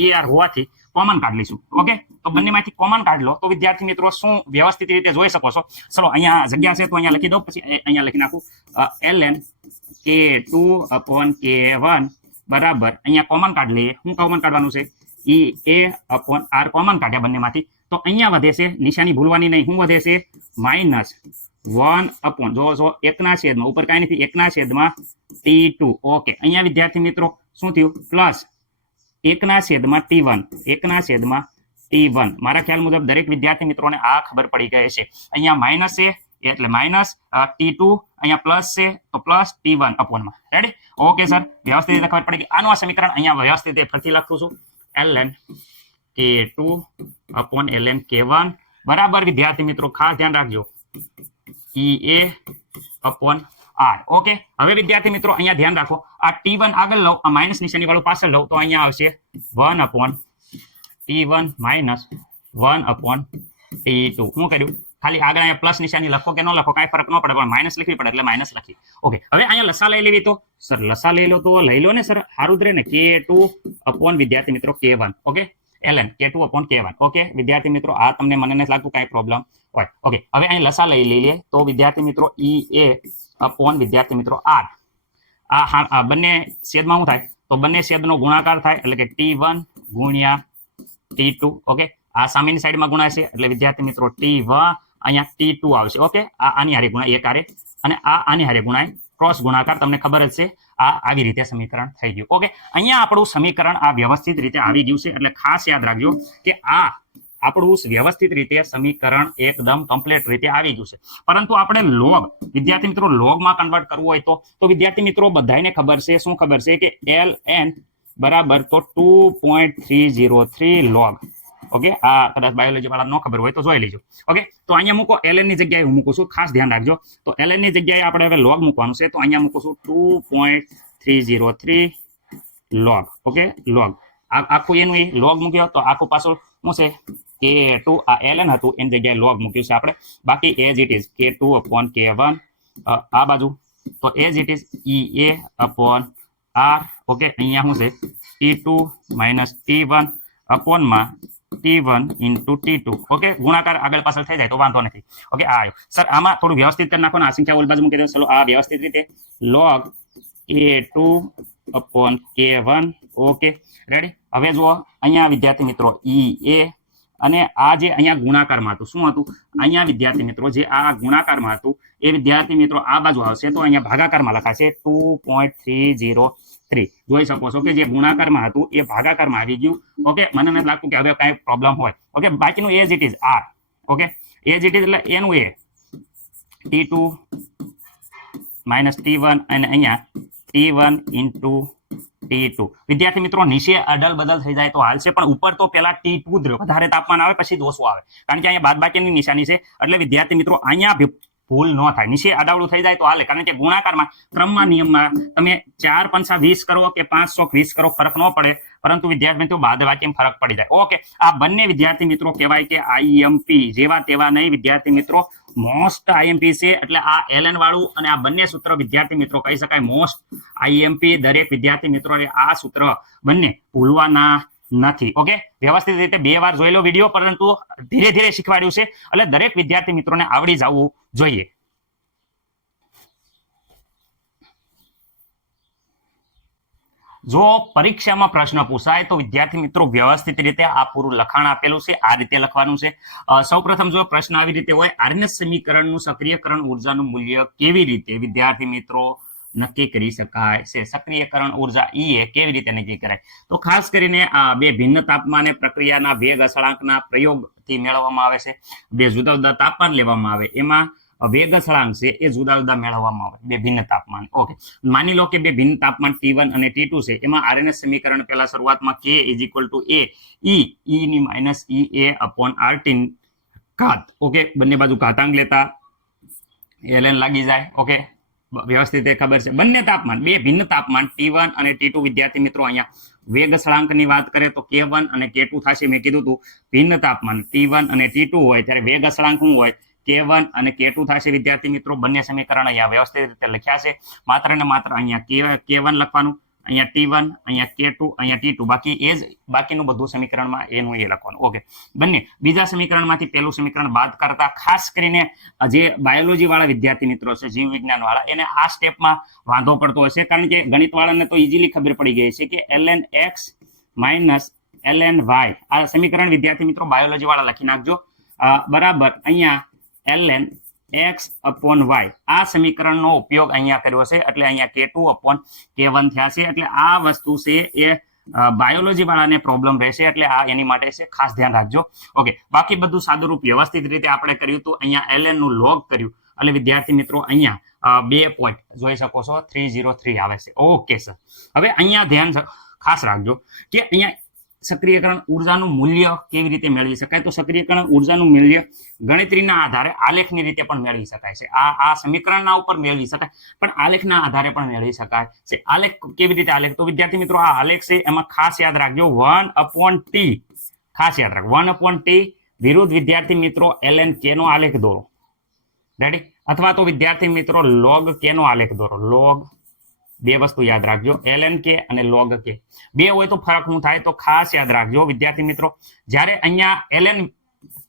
EAR હોવાથી કોમન કાઢી લઈશું. ઓકે, તો બંનેમાંથી કોમન કાઢી લો તો વિદ્યાર્થી મિત્રો શું વ્યવસ્થિત રીતે જોઈ શકો છો. ચલો અહીંયા જગ્યા છે તો અહીંયા લખી દઉં, પછી અહીંયા લખી નાખું ln K2/K1 બરાબર અહીંયા કોમન કાઢી લઈએ. શું કોમન કાઢવાનું છે? EA/R કોમન કાઢ્યા બંનેમાંથી. તો અહીંયા વધે છે, નિશાની ભૂલવાની નહીં. શું વધે છે? -1 જો 1/, ઉપર કાંઈ નથી, 1/, T2. ઓકે, અહીંયા વિદ્યાર્થી મિત્રો શું થયું? Plus 1/T1, 1/T1. મારા ખ્યાલ મુજબ દરેક વિદ્યાર્થી મિત્રોને આ ખબર પડી ગઈ છે. અહીંયા માઇનસ છે એટલે માઇનસ T2, અહીંયા પ્લસ છે તો પ્લસ T1 અપોનમાં. રેડી? ઓકે સર, વ્યવસ્થિત રીતે ખબર પડી ગઈ. આનું આ સમીકરણ અહીંયા વ્યવસ્થિત રીતે ફરીથી લખું છું. ln K2/ln K1 બરાબર વિદ્યાર્થી મિત્રો ખાસ ધ્યાન રાખજો EA/R. ઓકે, હવે વિદ્યાર્થી મિત્રો અહીંયા ધ્યાન રાખો, આ T1 આગળ લઉં, આ માઇનસ નિશાની વાળું પાછળ લઉં તો અહીંયા આવશે 1/T1 માઇનસ 1/T2. શું કર્યું? ખાલી આગળ અહીંયા પ્લસ નિશાની લખો કે ન લખો કાંઈ ફરક ન પડે, પણ માઇનસ લખવી પડે એટલે માઇનસ લખી. ઓકે, હવે અહીંયા લસા લઈ લેવી તો સર લસા લઈ લો તો લઈ લો ને સર, સારું જ રહે ને. K2 વિદ્યાર્થી મિત્રો K1. Okay, ln K2/K1. Okay વિદ્યાર્થી મિત્રો, આ તમને મને નથી લાગતું કાંઈ પ્રોબ્લેમ હોય. ઓકે, હવે અહીં લસા લઈ લઈએ તો વિદ્યાર્થી મિત્રો EA/ વિદ્યાર્થી મિત્રો R. આ બંને છેદમાં શું થાય? તો બંને છેદનો ગુણાકાર થાય એટલે કે T1 ગુણ્યા T2. ઓકે, આ સામેની સાઈડમાં ગુણાશે એટલે વિદ્યાર્થી મિત્રો T1 અહીંયા T2 આવશે. ઓકે, આ આની હારે ગુણાય એક હારે અને આ આની હારે ગુણાય ક્રોસ ગુણાકાર. તમને ખબર જ છે આ આવી રીતે સમીકરણ થઈ ગયું. ઓકે, અહીંયા આપણું સમીકરણ આ વ્યવસ્થિત રીતે આવી ગયું છે એટલે ખાસ યાદ રાખજો કે આ આપણું વ્યવસ્થિત રીતે સમીકરણ એકદમ કમ્પ્લીટ રીતે આવી ગયું છે. પરંતુ આપણે લોગ વિદ્યાર્થી મિત્રો લોગમાં કન્વર્ટ કરવું હોય તો વિદ્યાર્થી મિત્રો બધાને ખબર છે, શું ખબર છે કે ln બરાબર તો 2.303 log. ઓકે, આ કદાચ બાયોલોજી વાળા ન ખબર હોય તો જોઈ લેજો. ઓકે, તો અહીંયા મૂકો, ln ની જગ્યાએ હું મૂકું છું, ખાસ ધ્યાન રાખજો. તો ln ની જગ્યાએ આપણે હવે લોગ મૂકવાનું છે તો અહીંયા મૂકું છું 2.303 log. ઓકે, લોગ આખું એનું લોગ મૂક્યો તો આખું પાછું શું છે? K2 આ ln હતું એની જગ્યાએ લોગ મૂક્યું છે આપણે. બાકી એઝ ઇટ ઇઝ K2/K1 આ બાજુ તો as it is EA/R. Okay, અહીંયા શું છે? T2 minus T1 અપોનમાં T1 into T2. Okay, ગુણાકાર આગળ પાછળ થઈ જાય તો વાંધો નથી. ઓકે, આ આવ્યો સર. આમાં થોડું વ્યવસ્થિત કરી નાખો ને, આ સંખ્યા ઓલ બાજુ મૂકી દો. ચલો આ વ્યવસ્થિત રીતે log K2/K1. Okay, ready? હવે જુઓ અહીંયા વિદ્યાર્થી મિત્રો EA અને આ જે અહીંયા ગુણાકારમાં હતું શું હતું? અહીંયા વિદ્યાર્થી મિત્રો જે આ ગુણાકારમાં હતું એ વિદ્યાર્થી મિત્રો આ બાજુ આવશે તો અહીંયા ભાગાકારમાં લખાશે 2.303. જોઈ શકો છો કે જે ગુણાકારમાં હતું એ ભાગાકારમાં આવી ગયું. ઓકે, મને નથી લાગતું કે હવે કાંઈ પ્રોબ્લેમ હોય. ઓકે, બાકીનું as it is R. Okay, as it is એટલે એનું એ T2 માઇનસ T1 અને અહીંયા T1 into T2. વિદ્યાર્થી મિત્રો નીચે અદલ બદલ થઈ જાય તો હાલશે, પણ ઉપર તો પેલા T2 જ વધારે તાપમાન આવે પછી ઓછું આવે, કારણ કે અહીંયા બાદબાકીની નિશાની છે એટલે વિદ્યાર્થી મિત્રો અહીંયા ભૂલ ન થાય. નીચે આડાવડું થઈ જાય તો હાલે, કારણ કે ગુણાકારમાં ક્રમમાં નિયમમાં તમે 4 × 20 કરો કે 5 × 20 કરો ફરક ન પડે, પરંતુ વિદ્યાર્થી મિત્રો બાદબાકીમાં ફરક પડી જાય. ઓકે, આ બંને વિદ્યાર્થી મિત્રો કહેવાય કે IMP જેવા તેવા નહીં વિદ્યાર્થી મિત્રો, મોસ્ટ IMP છે. એટલે આ ln વાળું અને આ બંને સૂત્ર વિદ્યાર્થી મિત્રો કહી શકાય મોસ્ટ IMP. દરેક વિદ્યાર્થી મિત્રોને આ સૂત્ર બંને ભૂલવાના નથી. ઓકે, વ્યવસ્થિત રીતે 2 વાર જોઈ લો વિડીયો, પરંતુ ધીરે ધીરે શીખવાડ્યું છે એટલે દરેક વિદ્યાર્થી મિત્રોને આવડી જવું જોઈએ. જો પરીક્ષામાં પ્રશ્ન પૂછાય તો વિદ્યાર્થી મિત્રો વ્યવસ્થિત રીતે આ પૂરું લખાણ આપેલું છે, આ રીતે લખવાનું છે. સૌપ્રથમ જો પ્રશ્ન આવી રીતે હોય, આરએનએસ સમીકરણનું સક્રિયકરણ ઉર્જાનું મૂલ્ય કેવી રીતે વિદ્યાર્થી મિત્રો નક્કી કરી શકાય છે? સક્રિયકરણ ઉર્જા EA કેવી રીતે નક્કી કરાય? તો ખાસ કરીને આ બે ભિન્ન તાપમાને પ્રક્રિયાના વેગ અચળાંકના પ્રયોગથી મેળવવામાં આવે છે. બે જુદા જુદા તાપમાન લેવામાં આવે, એમાં વેગ અચળાંક છે એ જુદા જુદા મેળવવામાં આવે, બે ભિન્ન તાપમાન. ઓકે, માની લો કે બે ભિન્ન તાપમાન T1 અને T2 છે, એમાં આરએનએસ સમીકરણ પહેલા શરૂઆતમાં K = A E-EA/RT ઘાત. ઓકે, બંને બાજુ ઘાતાંક લેતા ln લાગી જાય. ઓકે, વ્યવસ્થિત ખબર છે. બંને તાપમાન બે ભિન્ન તાપમાન T1 અને T2 વિદ્યાર્થી મિત્રો અહીંયા વેગ અચળાંકની વાત કરે તો K1 અને K2 થશે. મેં કીધું હતું ભિન્ન તાપમાન T1 અને T2 હોય ત્યારે વેગ અચળાંક શું હોય? K1 અને K2 થશે વિદ્યાર્થી મિત્રો. બંને સમીકરણ અહીંયા વ્યવસ્થિત રીતે લખ્યા છે. માત્ર ને માત્ર અહીંયા K1 લખવાનું અહીંયા T1, અહીંયા K2, અહીંયા T2, બાકીનું બધું સમીકરણમાં એનું એ લખવાનું. ઓકે, બંને બીજા સમીકરણમાંથી પહેલું સમીકરણ બાદ કરતા ખાસ કરીને જે બાયોલોજી વાળા વિદ્યાર્થી મિત્રો છે, જીવ વિજ્ઞાન વાળા, એને આ સ્ટેપમાં વાંધો પડતો હશે, કારણ કે ગણિત વાળાને તો ઇઝીલી ખબર પડી ગઈ છે કે ln x minus ln y, આ સમીકરણ વિદ્યાર્થી મિત્રો બાયોલોજી વાળા લખી નાખજો, બરાબર અહીંયા ln x upon y, આ સમીકરણનો ઉપયોગ અહીંયા કર્યો છે, એટલે અહીંયા K2 upon K1 થયા છે. એટલે આ વસ્તુ છે એ બાયોલોજી વાળાને પ્રોબ્લેમ રહેશે, એટલે આ એની માટે છે, ખાસ ધ્યાન રાખજો. ઓકે, બાકી બધું સાદુરૂપ વ્યવસ્થિત રીતે આપણે કર્યું હતું. અહીંયા ln નું log કર્યું, એટલે વિદ્યાર્થી મિત્રો અહીંયા 2 પોઈન્ટ જોઈ શકો છો 303 આવે છે. ઓકે સર, હવે અહીંયા ધ્યાન ખાસ રાખજો કે અહીંયા સક્રિયકરણ ઉર્જાનું મૂલ્ય કેવી રીતે મેળવી શકાય. તો સક્રિયકરણ ઉર્જાનું મૂલ્ય ગણતરીના આધારે આલેખની રીતે પણ મેળવી શકાય છે. આ સમીકરણના ઉપર મેળવી શકાય, પણ આલેખના આધારે પણ મેળવી શકાય છે. આલેખ કેવી રીતે આલેખ? તો વિદ્યાર્થી મિત્રો આ આલેખ છે, એમાં ખાસ યાદ રાખજો 1/t, ખાસ યાદ રાખો 1/t વિરુદ્ધ વિદ્યાર્થી મિત્રો ln k નો આલેખ દોરો. રેડી? અથવા તો વિદ્યાર્થી મિત્રો log k નો આલેખ દોરો. log, બે વસ્તુ યાદ રાખજો, ln k અને log k, બે હોય તો ફરક શું થાય? તો ખાસ યાદ રાખજો વિદ્યાર્થી મિત્રો, જ્યારે અહીંયા ln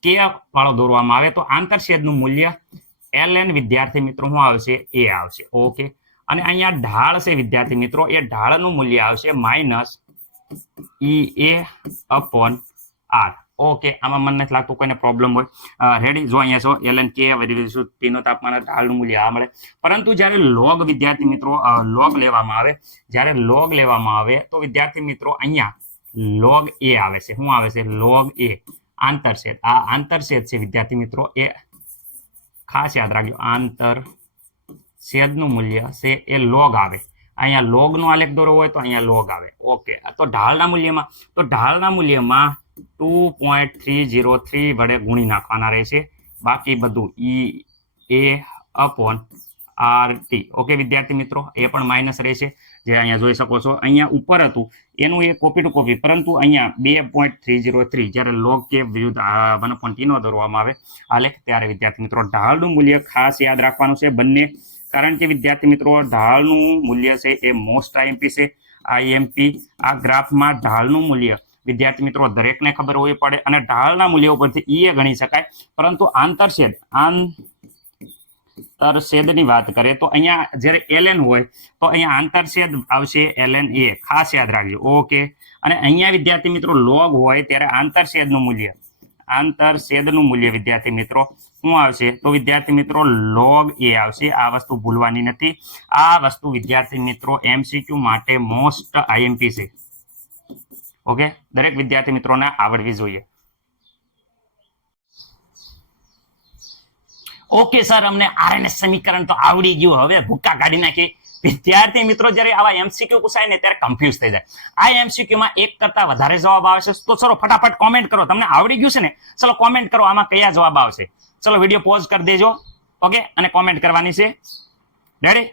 k વાળો દોરવામાં આવે તો આંતરછેદનું મૂલ્ય ln વિદ્યાર્થી મિત્રો શું આવશે? a આવશે. ઓકે, અને અહીંયા ઢાળ છે વિદ્યાર્થી મિત્રો, એ ઢાળનું મૂલ્ય આવશે minus ea upon r. Okay, આમાં મને નથી લાગતું કોઈને પ્રોબ્લેમ હોય. રેડી? જો અહીંયા છો ln k નો તાપમાન ઢાળનું મૂલ્ય આ મળે, પરંતુ જ્યારે લોગ વિદ્યાર્થી મિત્રો લોગ લેવામાં આવે, જ્યારે લોગ લેવામાં આવે તો વિદ્યાર્થી મિત્રો અહીંયા log a આવે છે. શું આવે છે? log a, આંતરછેદ. આ આંતરછેદ છે વિદ્યાર્થી મિત્રો, એ ખાસ યાદ રાખજો, આંતરછેદનું મૂલ્ય છે એ log આવે. અહીંયા log નો આલેખ દોરો હોય તો અહીંયા log આવે. ઓકે, તો ઢાળના મૂલ્યમાં 2.303 વડે ગુણી નાખવાના રહેશે, બાકી બધું e a upon rt. Okay વિદ્યાર્થી મિત્રો, એ પણ માઇનસ રહેશે, જે અહીંયા જોઈ શકો છો. અહીંયા ઉપર હતું એનું એ કોપી ટુ કોપી, પરંતુ અહીંયા 2.303 જ્યારે log k વિરુદ્ધ 1/t નો દોરવામાં આવે આલેખ, ત્યારે વિદ્યાર્થી મિત્રો ઢાળનું મૂલ્ય ખાસ યાદ રાખવાનું છે બંને, કારણ કે વિદ્યાર્થી મિત્રો ઢાળનું મૂલ્ય છે એ મોસ્ટ IMP છે. IMP આ ગ્રાફમાં ઢાળનું મૂલ્ય વિદ્યાર્થી મિત્રો દરેકને ખબર હોવી પડે, અને ઢાળના મૂલ્ય ઉપરથી એ ગણી શકાય, પરંતુ આંતરછેદની વાત કરીએ તો અહીંયા જ્યારે ln હોય તો અહીંયા આંતરછેદ આવશે ln a, ખાસ યાદ રાખજો. ઓકે, અને અહીંયા વિદ્યાર્થી મિત્રો log હોય ત્યારે આંતરછેદનું મૂલ્ય વિદ્યાર્થી મિત્રો શું આવશે? તો વિદ્યાર્થી મિત્રો log a આવશે. આ વસ્તુ ભૂલવાની નથી. આ વસ્તુ વિદ્યાર્થી મિત્રો MCQ માટે મોસ્ટ IMP છે. ઓકે, દરેક વિદ્યાર્થી મિત્રોને આવડવી જોઈએ. ઓકે સર, અમને RNS સમીકરણ તો આવડી ગયું, હવે ભૂક્કા કાઢી નાખી. વિદ્યાર્થી મિત્રો જ્યારે આવા MCQ પૂછાય ને ત્યારે કન્ફ્યુઝ થઈ જાય. આ MCQ માં એક કરતા વધારે જવાબ આવશે, તો ચલો ફટાફટ કોમેન્ટ કરો. તમને આવડી ગયું છે ને? ચલો કોમેન્ટ કરો આમાં કયા જવાબ આવશે. ચલો વિડીયો પોઝ કરી દેજો. ઓકે, અને કોમેન્ટ કરવાની છે. રેડી?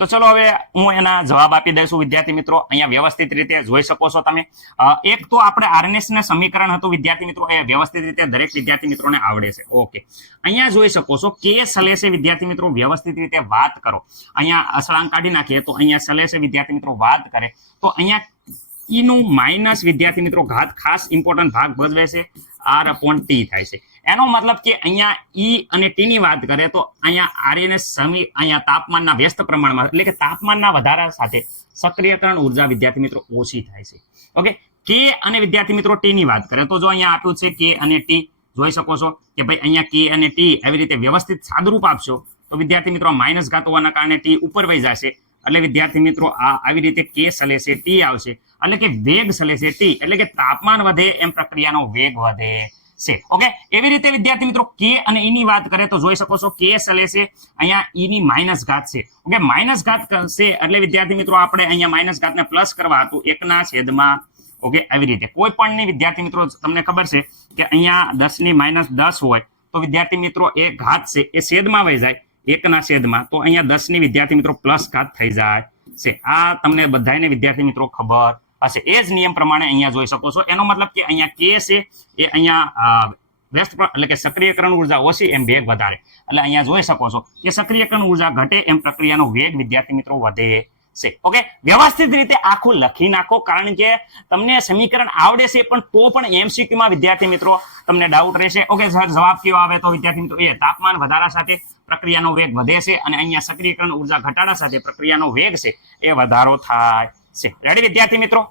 તો ચલો હવે હું એના જવાબ આપી દઈશું વિદ્યાર્થી મિત્રો. અહીંયા વ્યવસ્થિત રીતે જોઈ શકો છો તમે. એક તો આપણે RNS ને સમીકરણ હતું વિદ્યાર્થી મિત્રો, એ વ્યવસ્થિત રીતે દરેક વિદ્યાર્થી મિત્રોને આવડે છે. ઓકે, અહીંયા જોઈ શકો છો કે સલેશે વિદ્યાર્થી મિત્રો વ્યવસ્થિત રીતે વાત કરો. અહીંયા અસળાંક કાઢી નાખીએ તો અહીંયા સલેશે વિદ્યાર્થી મિત્રો વાત કરે તો અહીંયા e નું માઇનસ વિદ્યાર્થી મિત્રો ઘાત ખાસ ઇમ્પોર્ટન્ટ ભાગ ભજવે છે, r/t થાય છે. એનો મતલબ કે અહીંયા e અને t ની વાત કરે તો અહીંયા RNS અહીંયા તાપમાનના વ્યસ્ત પ્રમાણમાં, એટલે કે તાપમાનના વધારા સાથે સક્રિયકરણ ઉર્જા વિદ્યાર્થી મિત્રો ઓછી થાય છે. ઓકે, k અને વિદ્યાર્થી મિત્રો t ની વાત કરે તો જો અહીંયા આપ્યું છે k અને t, જોઈ શકો છો કે ભાઈ અહીંયા k અને t આવી રીતે વ્યવસ્થિત સાદુરૂપ આપશો તો વિદ્યાર્થી મિત્રો માઇનસ ઘાત હોવાના કારણે t ઉપર વહી જશે, એટલે વિદ્યાર્થી મિત્રો આવી રીતે k સલેશે t આવશે, એટલે કે વેગ સલેશે t, એટલે કે તાપમાન વધે એમ પ્રક્રિયાનો વેગ વધે છે. ઓકે, એવી રીતે વિદ્યાર્થી મિત્રો k અને e ની વાત કરે તો જોઈ શકો છો k સલેશે અહીંયા e ની માઇનસ ઘાત છે. ઓકે, માઇનસ ઘાત છે એટલે વિદ્યાર્થી મિત્રો આપણે અહીંયા માઇનસ ઘાતને પ્લસ કરવા હતું 1/. ઓકે, આવી રીતે કોઈ પણ ની વિદ્યાર્થી મિત્રો તમને ખબર છે કે અહીંયા 10⁻10 હોય તો વિદ્યાર્થી મિત્રો એ ઘાત છે એ છેદમાં વહી જાય 1/, તો અહીંયા 10 ની વિદ્યાર્થી મિત્રો પ્લસ ઘાત થઈ જાય છે. આ તમને બધાને વિદ્યાર્થી મિત્રો ખબર હશે. એ જ નિયમ પ્રમાણે અહીંયા જોઈ શકો છો. એનો મતલબ કે અહીંયા k છે એ અહીંયા વ્યસ્ત, એટલે કે સક્રિયકરણ ઉર્જા ઓછી એમ વેગ વધારે, એટલે અહીંયા જોઈ શકો છો કે સક્રિયકરણ ઉર્જા ઘટે એમ પ્રક્રિયાનો વેગ વિદ્યાર્થી મિત્રો વધે છે. ઓકે, વ્યવસ્થિત રીતે આખું લખી નાખો, કારણ કે તમને સમીકરણ આવડે છે પણ તો પણ એમસીક્યુ માં વિદ્યાર્થી મિત્રો તમને ડાઉટ રહેશે. ઓકે સર, જવાબ કયો આવે? તો વિદ્યાર્થી મિત્રો એ તાપમાન વધારા સાથે પ્રક્રિયાનો વેગ વધે છે અને અહીંયા સક્રિયકરણ ઉર્જા ઘટાડા સાથે પ્રક્રિયાનો વેગ છે એ વધારો થાય છે. રેડી વિદ્યાર્થી મિત્રો?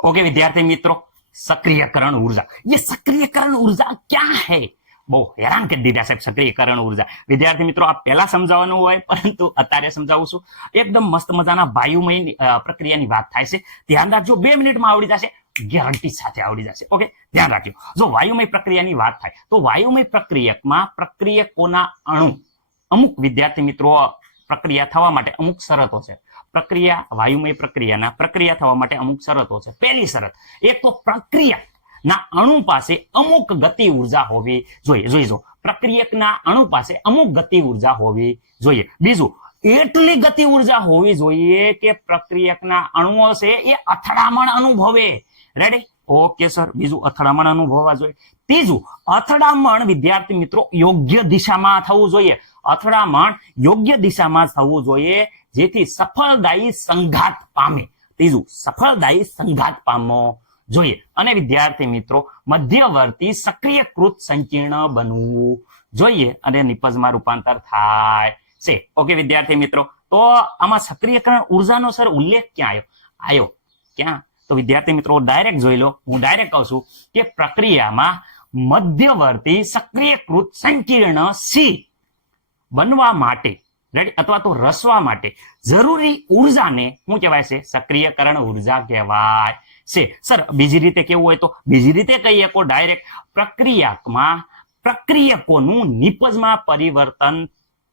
ओके विद्यार्थी मित्रों, सक्रियकरण ऊर्जा, ये सक्रियकरण ऊर्जा क्या है? બહુ હેરાન કરી દીધા સાહેબ સક્રિયકરણ ઉર્જા. વિદ્યાર્થી મિત્રો આ પહેલા સમજાવવાનું હોય પરંતુ અત્યારે સમજાવું છું. એકદમ મસ્ત મજાના વાયુમય પ્રક્રિયાની વાત થાય છે. ધ્યાન રાખજો, 2 મિનિટમાં આવડી જશે, ગેરંટી સાથે આવડી જશે. ઓકે, ધ્યાન રાખજો. જો વાયુમય પ્રક્રિયાની વાત થાય તો વાયુમય પ્રક્રિયકમાં પ્રક્રિયકોના અણુ, અમુક વિદ્યાર્થી મિત્રો પ્રક્રિયા થવા માટે અમુક શરતો છે. વાયુમય પ્રક્રિયા થવા માટે અમુક શરતો છે. પહેલી શરત, એક તો પ્રક્રિયા ના અણુ પાસે અમુક ગતિ ઉર્જા હોવી જોઈએ. જોઈજો, પ્રક્રિયકના અણુ પાસે અમુક ગતિ ઉર્જા હોવી જોઈએ. બીજું, એટલી ગતિ ઉર્જા હોવી જોઈએ કે પ્રક્રિયકના અણુઓ છે એ અથડામણ અનુભવે. રેડી? ઓકે સર, બીજું અથડામણ અનુભવવા જોઈએ. ત્રીજું, અથડામણ વિદ્યાર્થી મિત્રો યોગ્ય દિશામાં થવું જોઈએ. અથડામણ યોગ્ય દિશામાં થવું જોઈએ જેથી સફળદાયી સંઘાત પામે. ત્રીજું, સફળદાયી સંઘાત પામવો જોઈએ. અને વિદ્યાર્થી મિત્રો મધ્યવર્તી સક્રિયકૃત સંકીર્ણ બનવું જોઈએ અને નિપજમાં રૂપાંતર થાય છે. ઓકે વિદ્યાર્થી મિત્રો, તો આમાં સક્રિયકરણ ઉર્જાનો સર ઉલ્લેખ ક્યાં આવ્યો? ક્યાં? તો વિદ્યાર્થી મિત્રો ડાયરેક્ટ જોઈ લો. હું ડાયરેક્ટ કહું છું કે પ્રક્રિયામાં મધ્યવર્તી સક્રિયકૃત સંકીર્ણ સી બનવા માટે, રેડી, અથવા તો રસવા માટે જરૂરી ઉર્જાને શું કહેવાય છે? સક્રિયકરણ ઉર્જા કહેવાય છે. સર બીજી રીતે કેવું હોય તો બીજી રીતે કહીએ તો ડાયરેક્ટ પ્રક્રિયકોનું નિપજમાં પરિવર્તન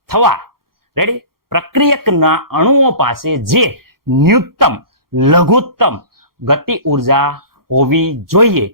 થવા, રેડી, પ્રક્રિયકના અણુઓ પાસે જે ન્યૂનતમ લઘુત્તમ ગતિ ઉર્જા હોવી જોઈએ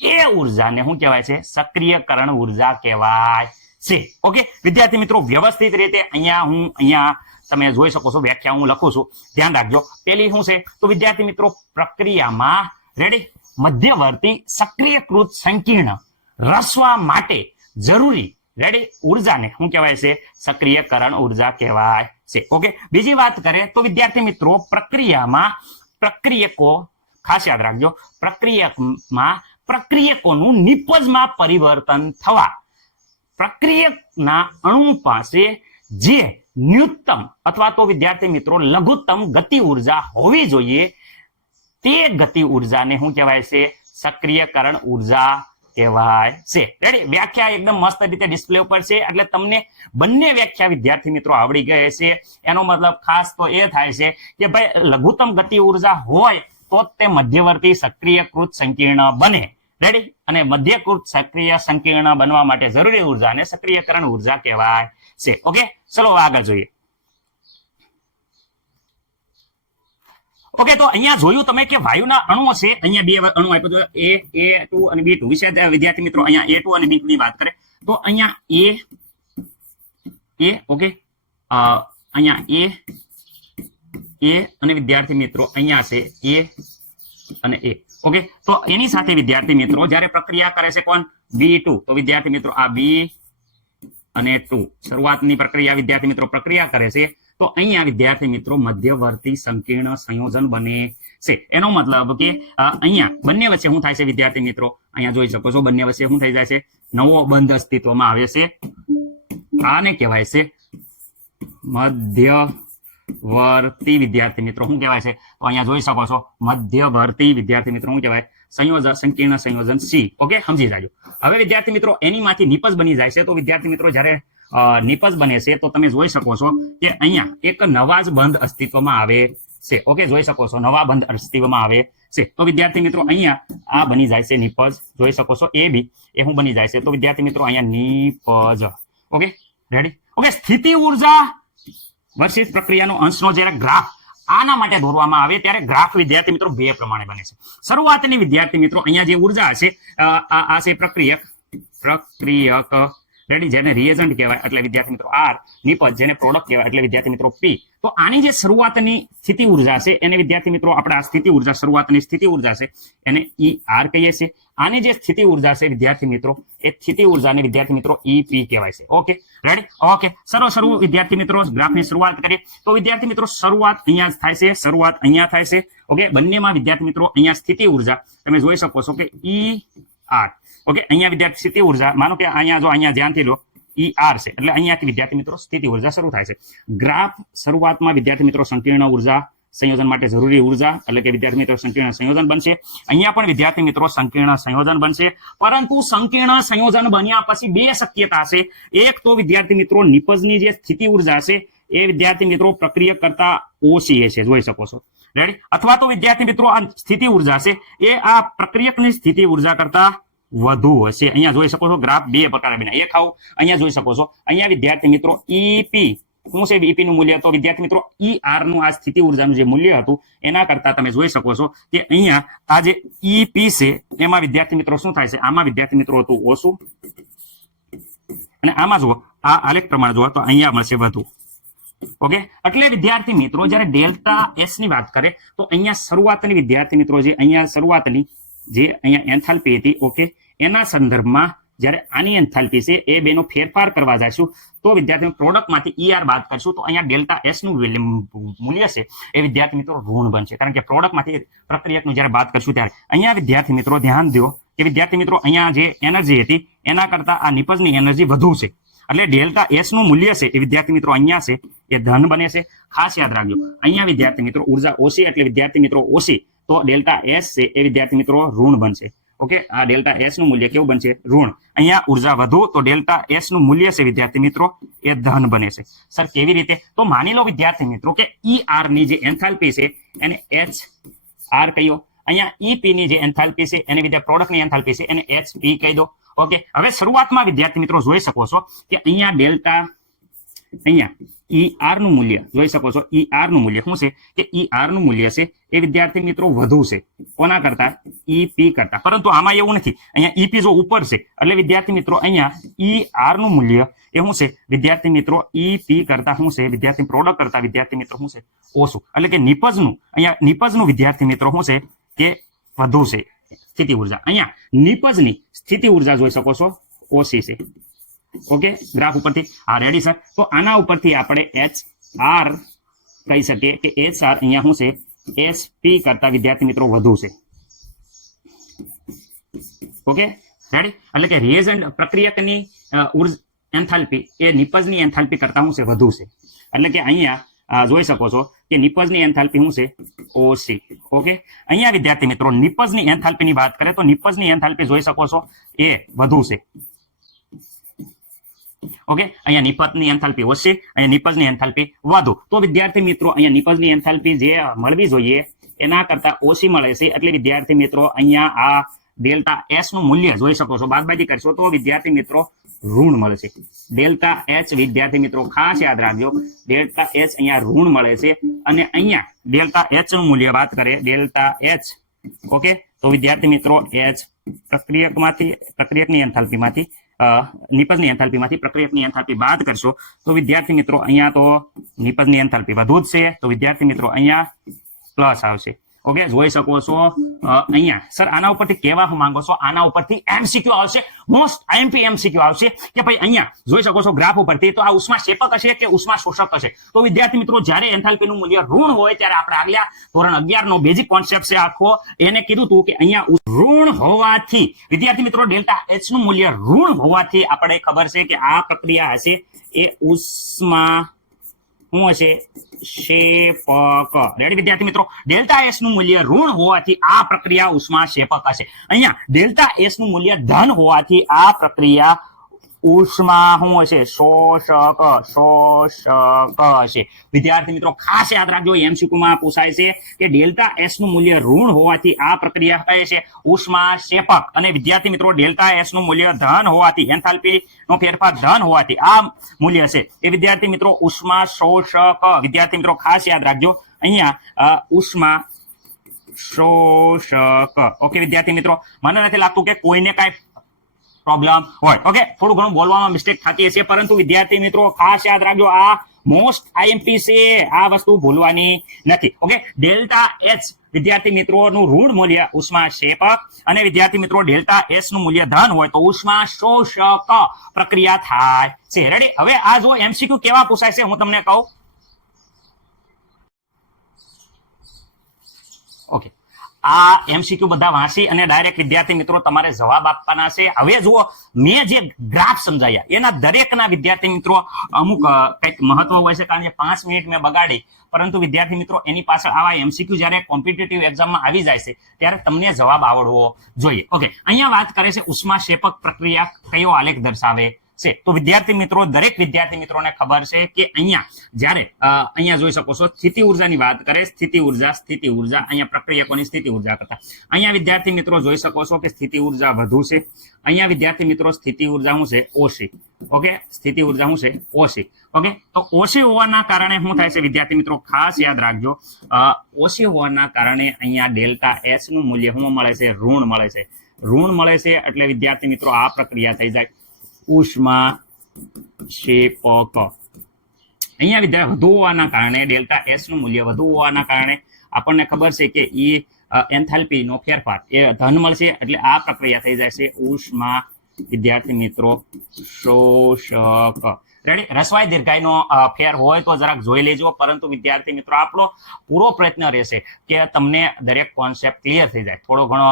એ ઉર્જાને શું કહેવાય છે? સક્રિયકરણ ઉર્જા કહેવાય છે. ઓકે વિદ્યાર્થી મિત્રો, વ્યવસ્થિત રીતે અહીંયા તમે જોઈ શકો છો, વ્યાખ્યા હું લખું છું, ધ્યાન રાખજો. પેલી શું છે તો વિદ્યાર્થી મિત્રો પ્રક્રિયામાં, રેડી, મધ્યવર્તી સક્રિયકૃત સંકીર્ણ રસવા માટે જરૂરી, રેડી, ઉર્જાને શું કહેવાય છે? સક્રિયકરણ ઉર્જા કહેવાય છે. ઓકે, બીજી વાત કરે તો વિદ્યાર્થી મિત્રો પ્રક્રિયામાં પ્રક્રિયકો, ખાસ યાદ રાખજો, પ્રક્રિયકોનું નિપજમાં પરિવર્તન થવા, પ્રક્રિયકના અણુ પાસે જે ન્યૂનતમ અથવા તો વિદ્યાર્થી મિત્રો લઘુત્તમ ગતિ ઉર્જા હોવી જોઈએ તે ગતિ ઉર્જાને શું કહેવાય છે? સક્રિયકરણ ઉર્જા કહેવાય છે. રેડી? વ્યાખ્યા એકદમ મસ્ત રીતે ડિસ્પ્લે ઉપર છે એટલે તમને બંને વ્યાખ્યા વિદ્યાર્થી મિત્રો આવડી ગઈ છે. એનો મતલબ ખાસ તો એ થાય છે કે ભાઈ લઘુત્તમ ગતિ ઉર્જા હોય તો તે મધ્યવર્તી સક્રિયકૃત સંકીર્ણ બને. રેડી? અને મધ્યકૃત સક્રિય સંકીર્ણ બનવા માટે જરૂરી ઉર્જાને સક્રિયકરણ ઉર્જા કહેવાય છે. ઓકે, ચલો આગળ જોઈએ. ઓકે, તો અહીંયા જોયું તમે કે વાયુના અણુઓ છે. અહીંયા 2 અણુ આપ્યો છે, A2 અને B2 વિશે વિદ્યાર્થી મિત્રો અહીંયા A2 અને B2 ની વાત કરે તો અહીંયા A, ઓકે, અહીંયા A અને વિદ્યાર્થી મિત્રો અહીંયા છે A અને A. ઓકે, તો એની સાથે વિદ્યાર્થી મિત્રો જ્યારે પ્રક્રિયા કરે છે કોણ? B2. તો વિદ્યાર્થી મિત્રો આ B અને 2 શરૂઆતની પ્રક્રિયા વિદ્યાર્થી મિત્રો પ્રક્રિયા કરે છે તો અહીંયા વિદ્યાર્થી મિત્રો મધ્યવર્તી સંકીર્ણ સંયોજન બને છે. એનો મતલબ કે અહીંયા બંને વચ્ચે શું થાય છે વિદ્યાર્થી મિત્રો? અહીંયા જોઈ શકો છો બંને વચ્ચે શું થઈ જાય છે? નવો બંધ અસ્તિત્વમાં આવે છે. આને કહેવાય છે મધ્યવર્તી વિદ્યાર્થી મિત્રો શું કહેવાય છે? તો અહીંયા જોઈ શકો છો મધ્યવર્તી વિદ્યાર્થી મિત્રો શું કહેવાય? સંયોજન, સંકીર્ણ સંયોજન સી. ઓકે, સમજી જાજો. હવે વિદ્યાર્થી મિત્રો એનીમાંથી નિપજ બની જાય છે તો વિદ્યાર્થી મિત્રો જ્યારે નિપજ બને છે તો તમે જોઈ શકો છો કે અહીંયા એક નવા જ બંધ અસ્તિત્વમાં આવે છે. ઓકે, જોઈ શકો છો નવા બંધ અસ્તિત્વમાં આવે છે. તો વિદ્યાર્થી મિત્રો અહીંયા આ બની જાય છે નિપજ. જોઈ શકો છો એ બી એ શું બની જાય છે? તો વિદ્યાર્થી મિત્રો અહીંયા નિપજ. Okay, ready? ઓકે, સ્થિતિ ઉર્જા વર્સિસ પ્રક્રિયાનો અંશનો જ્યારે ગ્રાફ આના માટે દોરવામાં આવે ત્યારે ગ્રાફ વિદ્યાર્થી મિત્રો બે પ્રમાણે બને છે. શરૂઆતની વિદ્યાર્થી મિત્રો અહીંયા જે ઉર્જા હશે આ છે પ્રક્રિયક રેડી, જેને રિએજન્ટ કહેવાય એટલે વિદ્યાર્થી મિત્રો આર, નિપજ જેને પ્રોડક્ટ કહેવાય એટલે વિદ્યાર્થી મિત્રો પી. તો આની જે શરૂઆતની સ્થિતિ ઉર્જા છે એને વિદ્યાર્થી મિત્રો આપણે આ સ્થિતિ ઉર્જા, શરૂઆતની સ્થિતિ ઉર્જા છે એને ઈ આર કહીએ છીએ. આની જે સ્થિતિ ઉર્જા છે વિદ્યાર્થી મિત્રો એ સ્થિતિ ઉર્જાને વિદ્યાર્થી મિત્રો ઈ પી કહેવાય છે. ઓકે રેડી, ઓકે શરૂ વિદ્યાર્થી મિત્રો ગ્રાફની શરૂઆત કરીએ તો વિદ્યાર્થી મિત્રો શરૂઆત અહીંયા થાય છે, શરૂઆત અહીંયા થાય છે. ઓકે, બંનેમાં વિદ્યાર્થી મિત્રો અહીંયા સ્થિતિ ઉર્જા તમે જોઈ શકો છો કે ઈ આર. ઓકે, અહીંયા વિદ્યાર્થી સ્થિતિ ઉર્જા, માનો કે અહીંયા જો અહીંયા ધ્યાનથી લો ઈ આર છે એટલે અહીંયાથી વિદ્યાર્થી મિત્રો સ્થિતિ ઉર્જા શરૂ થાય છે. ગ્રાફ શરૂઆતમાં વિદ્યાર્થી મિત્રો સંકીર્ણ ઉર્જા સંયોજન માટે જરૂરી ઉર્જા એટલે કે વિદ્યાર્થી મિત્રો સંકીર્ણ સંયોજન બનશે. અહીંયા પણ વિદ્યાર્થી મિત્રો સંકીર્ણ સંયોજન બનશે, પરંતુ સંકીર્ણ સંયોજન બન્યા પછી બે શક્યતા છે. એક તો વિદ્યાર્થી મિત્રો નિપજની જે સ્થિતિ ઉર્જા છે એ વિદ્યાર્થી મિત્રો પ્રક્રિયક કરતા ઓછી છે, જોઈ શકો છો રેડી. અથવા તો વિદ્યાર્થી મિત્રો આ સ્થિતિ ઉર્જા છે એ આ પ્રક્રિયકની સ્થિતિ ઉર્જા કરતા વધુ હશે. અહીંયા જોઈ શકો છો ગ્રાફ બે પ્રકારે બને. એક આવું અહીંયા જોઈ શકો છો, અહીંયા વિદ્યાર્થી મિત્રો ઈપી શું છે, ઈપી નું મૂલ્ય તો વિદ્યાર્થી મિત્રો ઈ આર નું આ સ્થિતિ ઉર્જાનું જે મૂલ્ય હતું એના કરતા તમે જોઈ શકો છો કે અહીંયા આ જે ઈપી છે એમાં વિદ્યાર્થી મિત્રો શું થાય છે, આમાં વિદ્યાર્થી મિત્રો હતું ઓછું અને આમાં જુઓ આ આલેખ પ્રમાણે જુઓ તો અહીંયા મળશે વધુ. ઓકે, એટલે વિદ્યાર્થી મિત્રો જ્યારે ડેલ્ટા એસ ની વાત કરે તો અહીંયા શરૂઆતની વિદ્યાર્થી મિત્રો જે અહીંયા શરૂઆતની જે અહીંયા એન્થાલ્પી હતી, ઓકે, એના સંદર્ભમાં જ્યારે આની એન્થાલ્પી છે એ બેનો ફેરફાર કરવા જઈશું તો વિદ્યાર્થી પ્રોડક્ટમાંથી ઈઆર બાદ કરશું તો અહીંયા ડેલ્ટા એસ નું મૂલ્ય છે એ વિદ્યાર્થી મિત્રો ઋણ બનશે, કારણ કે પ્રોડક્ટમાંથી પ્રક્રિયકનું જ્યારે બાદ કરશું ત્યારે અહીંયા વિદ્યાર્થી મિત્રો ધ્યાન દો કે વિદ્યાર્થી મિત્રો અહીંયા જે એનર્જી હતી એના કરતા આ નિપજની એનર્જી વધુ છે એટલે ડેલ્ટા એસ નું મૂલ્ય છે એ વિદ્યાર્થી મિત્રો અહીંયા છે એ ધન બને છે. ખાસ યાદ રાખજો, અહીંયા વિદ્યાર્થી મિત્રો ઉર્જા ઓછી એટલે વિદ્યાર્થી મિત્રો ઓછી તો ડેલ્ટા એસ છે એ વિદ્યાર્થી મિત્રો ઋણ બનશે. ઓકે, આ ડેલ્ટા એસ નું મૂલ્ય કેવું બનશે, ઋણ. અહીંયા ઉર્જા વધુ તો ડેલ્ટા એસ નું મૂલ્ય છે વિદ્યાર્થી મિત્રો એ ધન બને છે. સર કેવી રીતે, તો માની લો વિદ્યાર્થી મિત્રો કે ઈ આર ની જે એન્થાલ્પી છે એને એચ આર કહીઓ, અહીંયા ઈપી ની જે એન્થાલ્પી છે એને વિદ્યાર્થી પ્રોડક્ટની એન્થાલ્પી છે એને એચ પી કહી દો. ઓકે, હવે શરૂઆતમાં વિદ્યાર્થી મિત્રો જોઈ શકો છો કે અહીંયા ડેલ્ટા અહીંયા ઈ આર નું મૂલ્ય જોઈ શકો છો, ઈ આર નું મૂલ્ય શું છે કે ઈ આર નું મૂલ્ય છે એ વિદ્યાર્થી મિત્રો વધુ છે કોના કરતા, ઈપી કરતા. પરંતુ આમાં એવું નથી, અહીંયા ઈપી જો ઉપર છે એટલે વિદ્યાર્થી મિત્રો અહીંયા ઈ આર નું મૂલ્ય એ શું છે વિદ્યાર્થી મિત્રો ઈપી કરતા શું છે વિદ્યાર્થી પ્રોડક્ટ કરતા વિદ્યાર્થી મિત્રો શું છે ઓછું, એટલે કે નિપજનું અહીંયા નિપજનું વિદ્યાર્થી મિત્રો શું છે કે વધુ છે સ્થિતિ ઉર્જા. અહીંયા નિપજની સ્થિતિ ઉર્જા જોઈ શકો છો ઓછી છે. ઓકે, ગ્રાફ ઉપરથી આ રેડી સર. તો આના ઉપરથી આપણે એચ આર કહી શકીએ કે એચ આર અહીંયા શું છે એસ પી કરતા વિદ્યાર્થી મિત્રો વધુ છે. ઓકે રેડી, એટલે કે રિએજન્ટ પ્રક્રિયકની એન્થાલ્પી એ નિપજની એન્થાલ્પી કરતા શું છે વધુ છે, એટલે કે અહીંયા જોઈ શકો છો કે નિપજની એન્થાલ્પી શું છે ઓછી. ઓકે, અહીંયા વિદ્યાર્થી મિત્રો નિપજની એન્થાલ્પીની વાત કરે તો નિપજની એન્થાલ્પી જોઈ શકો છો એ વધુ છે. ઓકે, અહીંયા નિપજની એન્થાલ્પી ઓછી, અહીંયા નિપજની એન્થાલ્પી વધુ. તો વિદ્યાર્થી મિત્રો અહીંયા નિપજની એન્થાલ્પી જે મળવી જોઈએ એના કરતા ઓછી મળે છે એટલે વિદ્યાર્થી મિત્રો અહીંયા આ ડેલ્ટા એસ નું મૂલ્ય જોઈ શકો છો, બાદબાકી કરશો તો વિદ્યાર્થી મિત્રો ઋણ મળે છે. ડેલ્ટા એચ વિદ્યાર્થી મિત્રો ખાસ યાદ રાખજો, ડેલ્ટા એચ અહીંયા ઋણ મળે છે અને અહીંયા ડેલ્ટા એચ નું મૂલ્ય વાત કરે ડેલ્ટા એચ. ઓકે, તો વિદ્યાર્થી મિત્રો એચ પ્રક્રિયકની એન્થાલ્પીમાંથી નિપજની એન્થાલ્પીમાંથી પ્રક્રિયકની એન્થાલ્પી બાદ કરશો તો વિદ્યાર્થી મિત્રો અહીંયા તો નિપજની એન્થાલ્પી વધુ જ છે તો વિદ્યાર્થી મિત્રો અહીંયા પ્લસ આવશે. ઓકે, જોઈ શકો છો અહીંયા સર આના ઉપરથી કહેવા હું માંગો છો, આના ઉપરથી એમસીક્યુ આવશે, મોસ્ટ આઈએમપી એમસીક્યુ આવશે કે ભાઈ અહીંયા જોઈ શકો છો ગ્રાફ ઉપરથી તો આ ઉષ્મા ક્ષેપક હશે કે ઉષ્મા શોષક હશે. તો વિદ્યાર્થી મિત્રો જ્યારે એન્થાલ્પી નું મૂલ્ય ઋણ હોય ત્યારે આપણે આગલા ધોરણ 11 નો બેઝિક કોન્સેપ્ટ છે આખો એને કીધું હતું કે અહીંયા ઋણ હોવાથી વિદ્યાર્થી મિત્રો ડેલ્ટા એચ નું મૂલ્ય ઋણ હોવાથી આપણે ખબર છે કે આ પ્રક્રિયા હશે એ ઉષ્મા શું હશે ક્ષેપક. રેડી વિદ્યાર્થી મિત્રો, ડેલ્ટા એસ નું મૂલ્ય ઋણ હોવાથી આ પ્રક્રિયા ઉષ્મા ક્ષેપક હશે. અહીંયા ડેલ્ટા એસ નું મૂલ્ય ધન હોવાથી આ પ્રક્રિયા ઉષ્મા શું હશે શોષક હશે. વિદ્યાર્થી મિત્રો ખાસ યાદ રાખજો, એમસીક્યુ માં પૂછાય છે કે ડેલ્ટા એસ નું મૂલ્ય ઋણ હોવાથી આ પ્રક્રિયા કહે છે ઉષ્મા ક્ષેપક અને વિદ્યાર્થી મિત્રો ડેલ્ટા એસ નું મૂલ્ય ધન હોવાથી એન્થાલ્પી નો ફેરફાર ધન હોવાથી આ મૂલ્ય છે એ વિદ્યાર્થી મિત્રો ઉષ્મા શોષક. વિદ્યાર્થી મિત્રો ખાસ યાદ રાખજો, અહીંયા ઉષ્મા શોષક. ઓકે વિદ્યાર્થી મિત્રો, મને નથી લાગતું કે કોઈને કાંઈ પ્રોબ્લેમ હોય. ઓકે, થોડું ઘણું બોલવામાં મિસ્ટેક થતી હશે, પરંતુ વિદ્યાર્થી મિત્રો ખાસ યાદ રાખજો, આ મોસ્ટ આઈએમપી છે, આ વસ્તુ ભૂલવાની નથી. ઓકે, ડેલ્ટા એચ વિદ્યાર્થી મિત્રોનું ઋણ મૂલ્ય ઉષ્માક્ષેપક અને વિદ્યાર્થી મિત્રો ડેલ્ટા એસ નું મૂલ્ય ધન હોય તો ઉષ્મા શોષક પ્રક્રિયા થાય છે. રેડી? હવે આ જો એમસીક્યુ કેવા પૂછાય છે હું તમને કહું. ઓકે, આ એમસીક્યુ બધા વાંચી અને ડાયરેક્ટ વિદ્યાર્થી મિત્રો તમારે જવાબ આપવાના છે. હવે જુઓ, મેં જે ગ્રાફ સમજાયા એના દરેકના વિદ્યાર્થી મિત્રો અમુક કંઈક મહત્વ હોય છે, કારણ કે 5 મિનિટ મેં બગાડી, પરંતુ વિદ્યાર્થી મિત્રો એની પાછળ આવા એમસીક્યુ જ્યારે કોમ્પિટિટિવ એક્ઝામમાં આવી જાય છે ત્યારે તમને જવાબ આવડવો જોઈએ. ઓકે, અહીંયા વાત કરે છે ઉષ્માક્ષેપક પ્રક્રિયા કયો આલેખ દર્શાવે છે. તો વિદ્યાર્થી મિત્રો, દરેક વિદ્યાર્થી મિત્રોને ખબર છે કે અહીંયા જ્યારે અહીંયા જોઈ શકો છો સ્થિતિ ઉર્જાની વાત કરે, સ્થિતિ ઉર્જા અહીંયા પ્રક્રિયકોની સ્થિતિ ઉર્જા કરતા અહીંયા વિદ્યાર્થી મિત્રો જોઈ શકો છો કે સ્થિતિ ઉર્જા વધુ છે. અહીંયા વિદ્યાર્થી મિત્રો સ્થિતિ ઉર્જા શું છે? ઓછી. ઓકે, સ્થિતિ ઉર્જા શું છે? ઓછી. ઓકે, તો ઓછી હોવાના કારણે શું થાય છે વિદ્યાર્થી મિત્રો? ખાસ યાદ રાખજો, ઓછી હોવાના કારણે અહીંયા ડેલ્ટા એચ નું મૂલ્ય શું મળે છે? ઋણ મળે છે. ઋણ મળે છે એટલે વિદ્યાર્થી મિત્રો આ પ્રક્રિયા થઈ જાય ઉષ્મા ક્ષેપક. અહીંયા વિદ્યાર્થી વધુ હોવાના કારણે ડેલ્ટા એસ નું મૂલ્ય વધુ હોવાના કારણે આપણને ખબર છે કે એન્થાલ્પી નો ફેરફાર એ ધન મળશે, એટલે આ પ્રક્રિયા થઈ જાય છે ઉષ્મા વિદ્યાર્થી મિત્રો શોષક. રેડી? રસવાઈ દીર્ઘાઈનો ફેર હોય તો જરાક જોઈ લેજો, પરંતુ વિદ્યાર્થી મિત્રો આપણો પૂરો પ્રયત્ન રહેશે કે તમને દરેક કોન્સેપ્ટ ક્લિયર થઈ જાય. થોડો ઘણો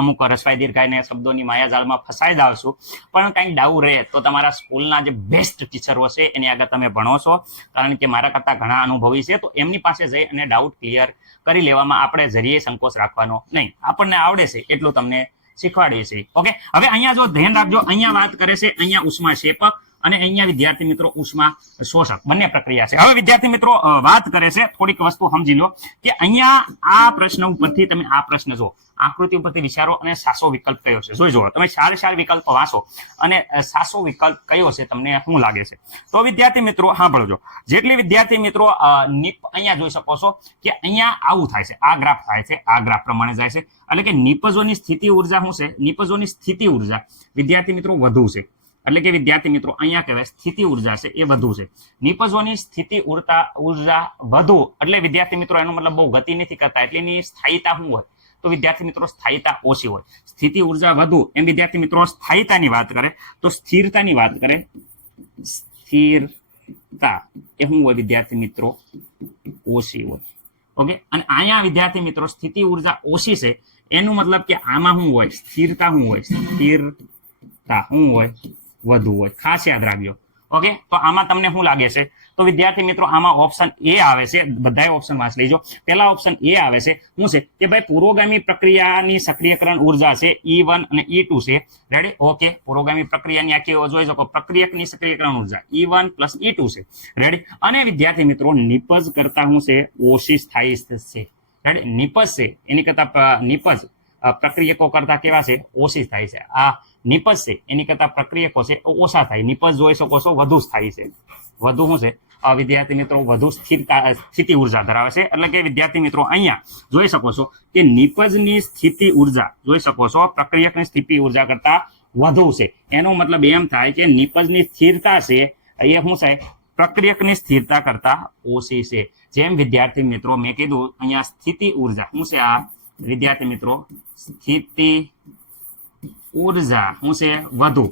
અમુક રસવાઈ દીર્ઘાઈને શબ્દોની માયાજાળમાં ફસાઈ જાવ છું, પણ કંઈક ડાઉટ રહે તો તમારા સ્કૂલના જે બેસ્ટ ટીચરો છે એની આગળ તમે ભણો છો, કારણ કે મારા કરતા ઘણા અનુભવી છે, તો એમની પાસે જઈ અને ડાઉટ ક્લિયર કરી લેવામાં આપણે જરીએ સંકોચ રાખવાનો નહીં. આપણને આવડે છે એટલું તમને શીખવાડીએ છીએ. ઓકે, હવે અહીંયા જો ધ્યાન રાખજો, અહીંયા વાત કરે છે અહીંયા ઉષ્માક્ષેપક અને અહીંયા વિદ્યાર્થી મિત્રો ઉષ્મા શોષક બંને પ્રક્રિયા છે. હવે વિદ્યાર્થી મિત્રો વાત કરે છે, થોડીક વસ્તુ સમજી લો કે અહીંયા આ પ્રશ્ન ઉપરથી તમે આ પ્રશ્ન જો આકૃતિ ઉપરથી વિચારો અને સાચો વિકલ્પ કયો છે જોઈ જુઓ. તમે 4 વિકલ્પ વાંચો અને સાચો વિકલ્પ કયો છે તમને શું લાગે છે. તો વિદ્યાર્થી મિત્રો સાંભળજો, જેટલી વિદ્યાર્થી મિત્રો અહીંયા જોઈ શકો છો કે અહીંયા આવું થાય છે, આ ગ્રાફ થાય છે, આ ગ્રાફ પ્રમાણે જાય છે, એટલે કે નિપજોની સ્થિતિ ઉર્જા શું છે? નિપજોની સ્થિતિ ઉર્જા વિદ્યાર્થી મિત્રો વધુ છે, એટલે કે વિદ્યાર્થી મિત્રો અહીંયા કહેવાય સ્થિતિ ઉર્જા છે એ વધુ છે. નિપજોની સ્થિતિ ઉર્જા વધુ એટલે વિદ્યાર્થી મિત્રો એનો મતલબ બહુ ગતિ નથી કરતા, એટલે એની સ્થાયીતા શું હોય? તો વિદ્યાર્થી મિત્રો સ્થાયીતા ઓછી હોય. સ્થિતિ ઉર્જા વધુ એમ વિદ્યાર્થી મિત્રો સ્થાયીતાની વાત કરે તો સ્થિરતાની વાત કરે, સ્થિરતા એ શું હોય વિદ્યાર્થી મિત્રો? ઓછી હોય. ઓકે, અને અહીંયા વિદ્યાર્થી મિત્રો સ્થિતિ ઉર્જા ઓછી છે એનું મતલબ કે આમાં શું હોય? સ્થિરતા શું હોય? સ્થિરતા શું હોય? વધુ હોય. ખાસ યાદ રાખજો. ઓકે, તો આમાં તમને શું લાગે છે? તો વિદ્યાર્થી મિત્રો આમાં ઓપ્શન એ આવે છે, બધાય ઓપ્શન વાંચ લેજો. પહેલા ઓપ્શન એ આવે છે શું છે કે ભાઈ પુરોગામી પ્રક્રિયાની સક્રિયકરણ ઉર્જા છે E1 અને E2 છે. રેડી? ઓકે, પુરોગામી પ્રક્રિયાની આખી જોઈ શકો, પ્રક્રિયકની સક્રિયકરણ ઉર્જા E1 + E2 છે. રેડી? અને વિદ્યાર્થી મિત્રો નિપજ કરતા શું છે? ઓછી સ્થાયી છે. રેડી? નિપજ છે એની કરતા નિપજ પ્રક્રિયકો કરતા કેવા છે? ઓછી થાય છે. આ નિપજ છે એની કરતા પ્રક્રિયકો છે ઓછા થાય. નિપજ જોઈ શકો છો વધુ સ્થાયી છે. વધુ શું છે વિદ્યાર્થી મિત્રો? વધુ સ્થિતિ ઉર્જા ધરાવે છે. એટલે કે વિદ્યાર્થી મિત્રો અહીંયા જોઈ શકો છો કે નિપજની સ્થિતિ ઉર્જા જોઈ શકો છો પ્રક્રિયકની સ્થિતિ ઉર્જા કરતા વધુ છે. એનો મતલબ એમ થાય કે નિપજની સ્થિરતા છે એ શું છે? પ્રક્રિયકની સ્થિરતા કરતા ઓછી છે. જેમ વિદ્યાર્થી મિત્રો મેં કીધું અહીંયા સ્થિતિ ઉર્જા શું છે? આ વિદ્યાર્થી મિત્રો સ્થિતિ ઉર્જા શું છે? વધુ,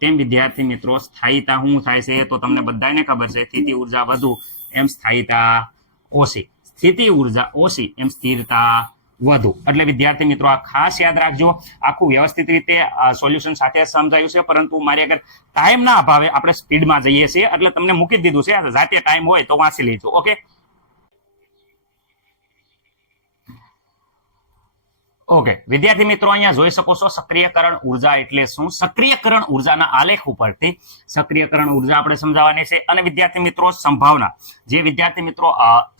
તેમ વિદ્યાર્થી મિત્રો સ્થાયીતા શું થાય છે? તો તમને બધાને ખબર છે સ્થિતિ ઉર્જા વધુ એમ સ્થાયીતા ઓછી, સ્થિતિ ઉર્જા ઓછી એમ સ્થિરતા વધુ. એટલે વિદ્યાર્થી મિત્રો આ ખાસ યાદ રાખજો. આખું વ્યવસ્થિત રીતે સોલ્યુશન સાથે સમજાયું છે, પરંતુ મારી આગળ ટાઈમના અભાવે આપણે સ્પીડમાં જઈએ છીએ, એટલે તમને મૂકી દીધું છે. જાતે ટાઈમ હોય તો વાંચી લેજો. ઓકે, ઓકે વિદ્યાર્થી મિત્રો અહીંયા જોઈ શકો છો સક્રિયકરણ ઉર્જા એટલે શું? સક્રિયકરણ ઉર્જાના આલેખ ઉપરથી સક્રિયકરણ ઉર્જા આપણે સમજાવવાની છે. અને વિદ્યાર્થી મિત્રો સંભાવના, જે વિદ્યાર્થી મિત્રો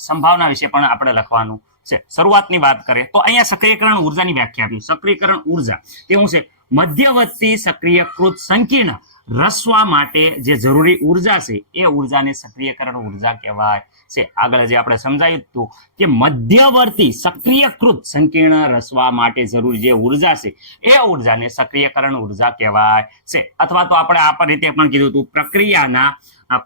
સંભાવના વિશે પણ આપણે લખવાનું છે. શરૂઆતની વાત કરીએ તો અહીંયા સક્રિયકરણ ઉર્જાની વ્યાખ્યા આપી. સક્રિયકરણ ઉર્જા તે શું છે? મધ્યવર્તી સક્રિયકૃત સંકીર્ણ રસવા માટે જે જરૂરી ઉર્જા છે એ ઉર્જાને સક્રિયકરણ ઉર્જા કહેવાય છે. આગળ જે આપણે સમજાયું હતું કે મધ્યવર્તી સક્રિયકૃત સંકીર્ણ રચવા માટે જરૂરી જે ઉર્જા છે એ ઉર્જાને સક્રિયકરણ ઉર્જા કહેવાય છે. અથવા તો આપણે આ રીતે પણ કીધું હતું પ્રક્રિયાના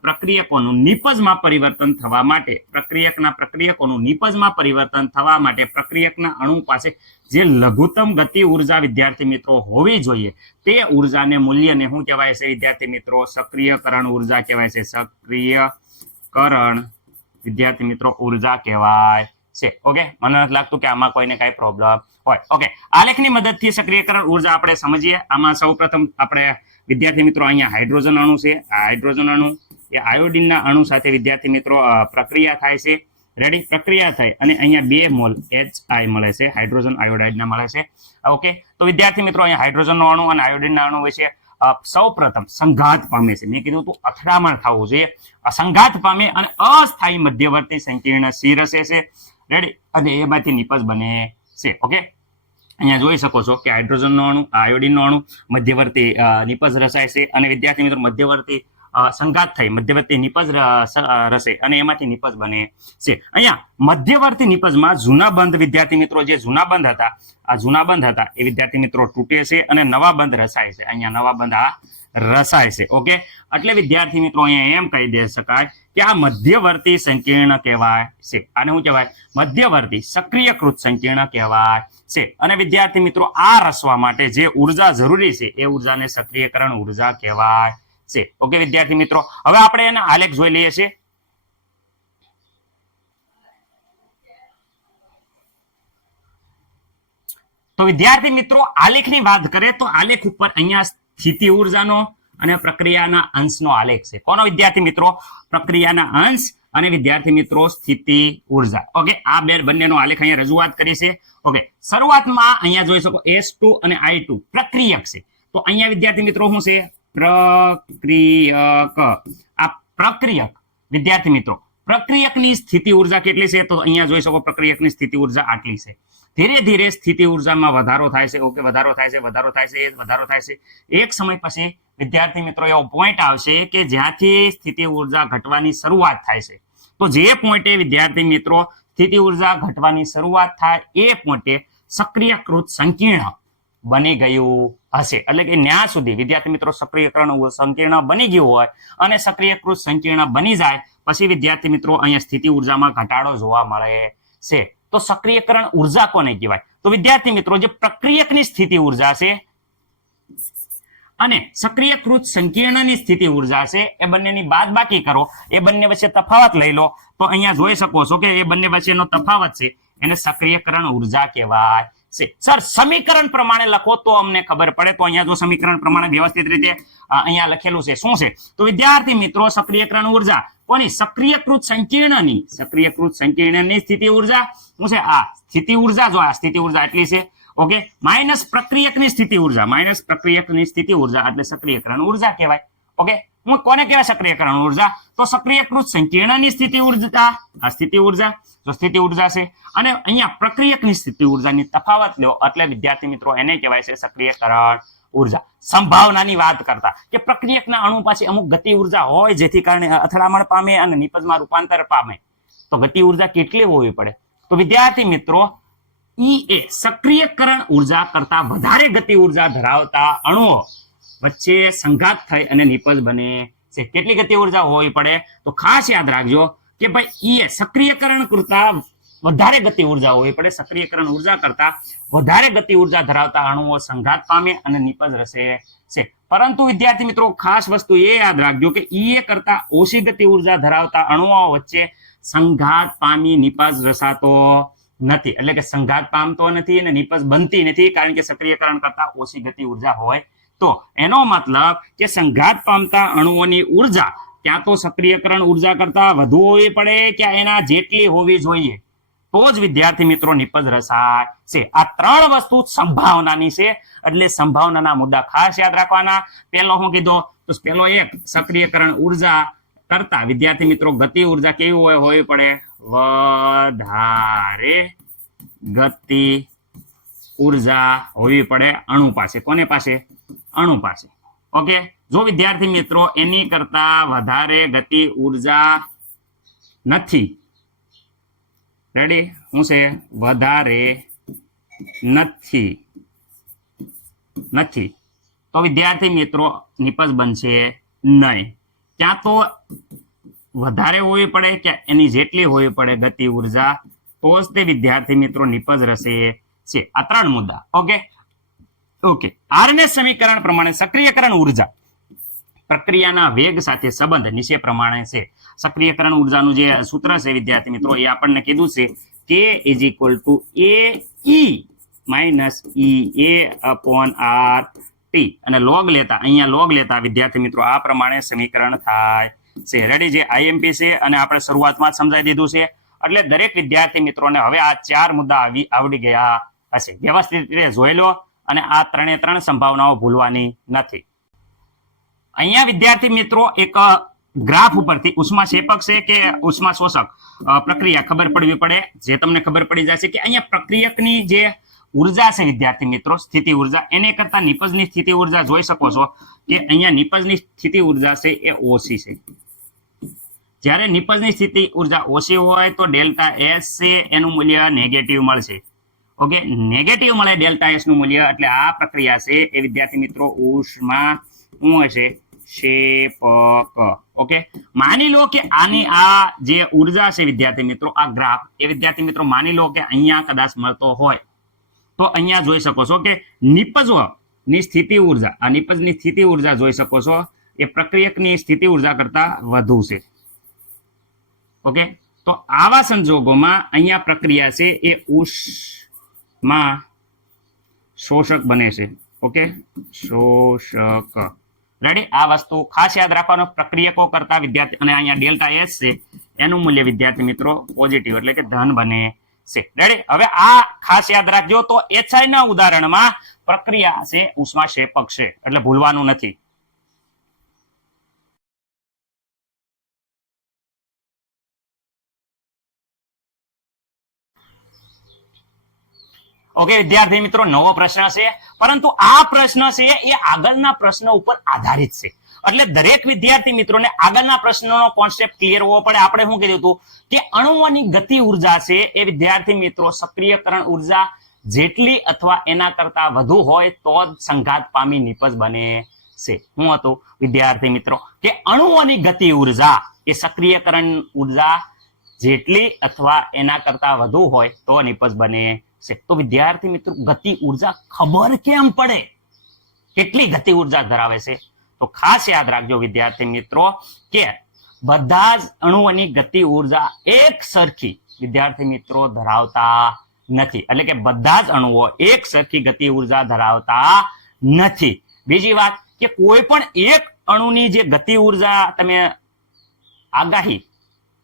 પ્રક્રિયકોનું નિપજમાં પરિવર્તન થવા માટે પ્રક્રિયકોનું નિપજમાં પરિવર્તન થવા માટે પ્રક્રિયકના અણુ પાસે જે લઘુત્તમ ગતિ ઉર્જા વિદ્યાર્થી મિત્રો હોવી જોઈએ તે ઉર્જાને મૂલ્યને શું કહેવાય છે વિદ્યાર્થી મિત્રો? સક્રિયકરણ ઉર્જા કહેવાય છે. સક્રિયકરણ વિદ્યાર્થી મિત્રો ઉર્જા કહેવાય છે. ઓકે, મને નથી લાગતું કે આમાં કોઈને કઈ પ્રોબ્લેમ હોય. ઓકે, આલેખની મદદથી સક્રિયકરણ ઉર્જા આપણે સમજીએ. આમાં સૌપ્રથમ આપણે વિદ્યાર્થી મિત્રો અહીંયા હાઇડ્રોજન અણુ છે. આ હાઇડ્રોજન અણુ એ આયોડિનના અણુ સાથે વિદ્યાર્થી મિત્રો પ્રક્રિયા થાય છે. રેડી? પ્રક્રિયા થઈ અને અહીંયા 2 મોલ HI મળે છે, હાઇડ્રોજન આયોડાઇડના મળે છે. ઓકે, તો વિદ્યાર્થી મિત્રો અહીંયા હાઇડ્રોજનનો અણુ અને આયોડિનના અણુ વિશે સૌપ્રથમ સંઘાત પામે છે. મેં કીધું તું અથડામણ થવું જોઈએ. સંઘાત પામે અને અસ્થાયી મધ્યવર્તી સંકીર્ણ C રચે છે. રેડી? અને એમાંથી નિપજ બને છે. ઓકે, અહીંયા જોઈ શકો છો કે હાઇડ્રોજનનો અણુ, આયોડિનનો અણુ મધ્યવર્તી નિપજ રચાય છે અને વિદ્યાર્થી મિત્રો મધ્યવર્તી સંઘાત થઈ મધ્યવર્તી નિપજ રચે અને એમાંથી નિપજ બને છે. અહીંયા મધ્યવર્તી નિપજમાં જૂના બંધ વિદ્યાર્થી મિત્રો જે જૂના બંધ હતા, આ જૂના બંધ હતા એ વિદ્યાર્થી મિત્રો તૂટે છે અને નવા બંધ રચાય છે. અહીંયા નવા બંધ આ રચાય છે. ઓકે, એટલે વિદ્યાર્થી મિત્રો અહીંયા એમ કહી દે શકાય કે આ મધ્યવર્તી સંકીર્ણ કહેવાય છે. આને શું કહેવાય? મધ્યવર્તી સક્રિયકૃત સંકીર્ણ કહેવાય છે. અને વિદ્યાર્થી મિત્રો આ રચવા માટે જે ઉર્જા જરૂરી છે એ ઉર્જાને સક્રિયકરણ ઉર્જા કહેવાય છે. ઓકે વિદ્યાર્થી મિત્રો, હવે આપણે એના આલેખ જોઈ લઈએ છીએ. તો વિદ્યાર્થી મિત્રો આલેખની વાત કરે તો આલેખ ઉપર અહીંયા સ્થિતિ ઉર્જાનો અને પ્રક્રિયાના અંશનો આલેખ છે. કોનો વિદ્યાર્થી મિત્રો? પ્રક્રિયાના અંશ અને વિદ્યાર્થી મિત્રો સ્થિતિ ઉર્જા. ઓકે, આ બંનેનો આલેખ અહીંયા રજૂઆત કરી છે. ઓકે, શરૂઆતમાં અહીંયા જોઈ શકો S2 અને I2 પ્રક્રિયક છે. તો અહીંયા વિદ્યાર્થી મિત્રો શું છે? પ્રક્રિયક. આ પ્રક્રિયક વિદ્યાર્થી મિત્રો પ્રક્રિયકની સ્થિતિ ઉર્જા કેટલી છે? તો અહીંયા જોઈ શકો પ્રક્રિયકની સ્થિતિ ઉર્જા આટલી છે. ધીરે ધીરે સ્થિતિ ઉર્જામાં વધારો થાય છે. ઓકે, વધારો થાય છે. એક સમય પછી વિદ્યાર્થી મિત્રો એવો પોઈન્ટ આવશે કે જ્યાંથી સ્થિતિ ઉર્જા ઘટવાની શરૂઆત થાય છે. તો જે પોઈન્ટે વિદ્યાર્થી મિત્રો સ્થિતિ ઉર્જા ઘટવાની શરૂઆત થાય એ પોઈન્ટે સક્રિયકૃત સંકીર્ણ બની ગયું હશે. એટલે કે ન્યા સુધી વિદ્યાર્થી મિત્રો સક્રિયકરણ સંકીર્ણ બની ગયું હોય અને સક્રિયકૃત સંકીર્ણ બની જાય પછી વિદ્યાર્થી મિત્રો અહીંયા સ્થિતિ ઉર્જામાં ઘટાડો જોવા મળે છે. તો સક્રિયકરણ ઉર્જા કોને કહેવાય? તો વિદ્યાર્થી મિત્રો જે પ્રક્રિયકની સ્થિતિ ઉર્જા છે અને સક્રિયકૃત સંકીર્ણની સ્થિતિ ઉર્જા છે એ બંનેની બાદબાકી કરો, એ બંને વચ્ચે તફાવત લઈ લો તો અહીંયા જોઈ શકો છો કે એ બંને વચ્ચેનો તફાવત છે એને સક્રિયકરણ ઉર્જા કહેવાય છે. સર સમીકરણ પ્રમાણે લખો તો અમને ખબર પડે. તો અહીંયા જો સમીકરણ પ્રમાણે વ્યવસ્થિત રીતે અહીંયા લખેલું છે શું છે? તો વિદ્યાર્થી મિત્રો સક્રિયકરણ ઉર્જા કોની? સક્રિયકૃત સંકીર્ણની સ્થિતિ ઉર્જા શું છે? આ સ્થિતિ ઉર્જા, જો આ સ્થિતિ ઉર્જા એટલી છે. ઓકે, માઇનસ પ્રક્રિયકની સ્થિતિ ઉર્જા એટલે સક્રિયકરણ ઉર્જા કહેવાય. ઓકે, હું કોને કહેવાય સક્રિયકરણ ઉર્જા? તો સક્રિયકૃત સંકીર્ણની સ્થિતિ ઉર્જા, આ સ્થિતિ ઉર્જા જો સ્થિતિ ઉર્જા છે અને અહીંયા પ્રક્રિયકની સ્થિતિ ઉર્જાની તફાવત લો એટલે વિદ્યાર્થી મિત્રો એને કહેવાય છે સક્રિયકરણ ઉર્જા. સંભાવનાની વાત કરતા કે પ્રક્રિયકના અણુ પાસે અમુક ગતિ ઉર્જા હોય જેથી કારણે અથડામણ પામે અને નિપજમાં રૂપાંતર પામે તો ગતિ ઉર્જા કેટલી હોવી પડે? તો વિદ્યાર્થી મિત્રો એ સક્રિયકરણ ઉર્જા કરતા વધારે ગતિ ઉર્જા ધરાવતા અણુઓ વચ્ચે સંઘાત થઈ અને નિપજ બને છે. કેટલી ગતિ ઉર્જા હોવી પડે? તો ખાસ યાદ રાખજો કે ભાઈ એ સક્રિયકરણ કરતા વધારે ગતિ ઉર્જા હોવી પડે. સક્રિયકરણ ઉર્જા કરતા વધારે ગતિ ઉર્જા ધરાવતા અણુઓ સંઘાત પામે અને નિપજ રચે છે. પરંતુ વિદ્યાર્થી મિત્રો ખાસ વસ્તુ એ યાદ રાખજો કે એ કરતા ઓછી ગતિ ઉર્જા ધરાવતા અણુઓ વચ્ચે સંઘાત પામી નિપજ રચાતો નથી. એટલે કે સંઘાત પામતો નથી અને નિપજ બનતી નથી કારણ કે સક્રિયકરણ કરતા ઓછી ગતિ ઉર્જા હોય. તો એનો મતલબ કે સંઘાત પામતા અણુઓની ઉર્જા ક્યાં તો સક્રિયકરણ ઉર્જા કરતા વધુ હોવી પડે કે એના જેટલી હોવી જોઈએ તો જ વિદ્યાર્થી મિત્રો નિપજ રચાય છે. આ ત્રણ વસ્તુ સંભાવનાની છે એટલે સંભાવનાના મુદ્દા ખાસ યાદ રાખવાના. પહેલો હું કીધો તો પહેલો એક સક્રિયકરણ ઉર્જા કરતા વિદ્યાર્થી મિત્રો ગતિ ઉર્જા કેવી હોવી પડે? વધારે ગતિ ઉર્જા હોવી પડે અણુ પાસે. કોને પાસે? અણુ પાસે. ઓકે, જો વિદ્યાર્થી મિત્રો એની કરતા વધારે ગતિ ઉર્જા નથી. રેડી, શું છે? વધારે નથી. નથી તો વિદ્યાર્થી મિત્રો નિપજ બનશે નહીં. ક્યાં તો વધારે હોવી પડે કે એની જેટલી હોવી પડે ગતિ ઉર્જા, તો જ તે વિદ્યાર્થી મિત્રો નિપજ રહેશે છે. આ 3 મુદ્દા. ઓકે. આરએમએસ સમીકરણ પ્રમાણે સક્રિયકરણ ઉર્જા પ્રક્રિયાના વેગ સાથે સંબંધ નીચે પ્રમાણે છે. સક્રિયકરણ ઉર્જાનું જે સૂત્ર છે વિદ્યાર્થી મિત્રો, એ આપણને કીધું છે કે is equal to AE minus EA/RT, અને લોગ લેતા વિદ્યાર્થી મિત્રો આ પ્રમાણે સમીકરણ થાય છે. રેડી, જે IMP છે અને આપણે શરૂઆતમાં જ સમજાવી દીધું છે. એટલે દરેક વિદ્યાર્થી મિત્રોને હવે આ 4 મુદ્દા આવડી ગયા હશે. વ્યવસ્થિત રીતે જોઈ લો અને આ 3 સંભાવનાઓ ભૂલવાની નથી. અહીંયા વિદ્યાર્થી મિત્રો એક ગ્રાફ ઉપરથી ઉષ્માક્ષેપક છે કે ઉષ્મા શોષક પ્રક્રિયા ખબર પડવી પડે. જે તમને ખબર પડી જશે કે અહીંયા પ્રક્રિયકની જે ઉર્જા છે વિદ્યાર્થી મિત્રો, સ્થિતિ ઉર્જા, એને કરતા નિપજની સ્થિતિ ઉર્જા જોઈ શકો છો કે અહીંયા નિપજની સ્થિતિ ઉર્જા છે એ ઓછી છે. જ્યારે નિપજની સ્થિતિ ઉર્જા ઓછી હોય તો ડેલ્ટા એસ છે એનું મૂલ્ય નેગેટિવ મળશે. ઓકે, નેગેટિવ મળે ડેલ્ટા એસ નું મૂલ્ય, એટલે આ પ્રક્રિયા છે એ વિદ્યાર્થી મિત્રો ઉષ્મા શું હશે? ક્ષેપક. ઓકે, માની લો કે આની આ જે ઉર્જા છે વિદ્યાર્થી મિત્રો, આ ગ્રાફ એ વિદ્યાર્થી મિત્રો માની લો કે અહીંયા કદાચ મળતો હોય તો અહીંયા જોઈ શકો છો કે નિપજની સ્થિતિ ઉર્જા, આ નિપજની સ્થિતિ ઉર્જા જોઈ શકો છો એ પ્રક્રિયકની સ્થિતિ ઉર્જા કરતા વધુ છે. ઓકે, તો આવા સંજોગોમાં અહીંયા પ્રક્રિયા છે એ ઉષ્મા શોષક બને છે. ઓકે, શોષક. રેડી, આ વસ્તુ ખાસ યાદ રાખવાનો. પ્રક્રિયકો કરતા વિદ્યાર્થી, અને અહીંયા ડેલ્ટા એસ છે એનું મૂલ્ય વિદ્યાર્થી મિત્રો પોઝિટિવ એટલે કે ધન બને છે. રેડી, હવે આ ખાસ યાદ રાખજો. તો HI ના ઉદાહરણમાં પ્રક્રિયા છે ઉષ્માક્ષેપક છે, એટલે ભૂલવાનું નથી. ઓકે વિદ્યાર્થી મિત્રો, નવો પ્રશ્ન છે, પરંતુ આ પ્રશ્ન છે એ આગળના પ્રશ્ન ઉપર આધારિત છે. એટલે દરેક વિદ્યાર્થી મિત્રોને આગળના પ્રશ્નનો કોન્સેપ્ટ ક્લિયર હોવો પડે. આપણે શું કીધું હતું કે અણુઓની ગતિ ઉર્જા છે એ વિદ્યાર્થી મિત્રો સક્રિયકરણ ઉર્જા જેટલી અથવા એના કરતા વધુ હોય તો જ સંઘાત પામી નિપજ બને છે. શું હતું વિદ્યાર્થી મિત્રો કે અણુઓની ગતિ ઉર્જા એ સક્રિયકરણ ઉર્જા જેટલી અથવા એના કરતા વધુ હોય તો નિપજ બને છે. તો વિદ્યાર્થી મિત્રો ગતિ ઉર્જા ખબર કેમ પડે કેટલી ગતિ ઉર્જા ધરાવે છે? તો ખાસ યાદ રાખજો વિદ્યાર્થી મિત્રો કે બધા જ અણુઓની ગતિ ઉર્જા એક સરખી વિદ્યાર્થી મિત્રો ધરાવતા નથી. એટલે કે બધા જ અણુઓ એક સરખી ગતિ ઉર્જા ધરાવતા નથી. બીજી વાત કે કોઈ પણ એક અણુની જે ગતિ ઉર્જા તમે આગાહી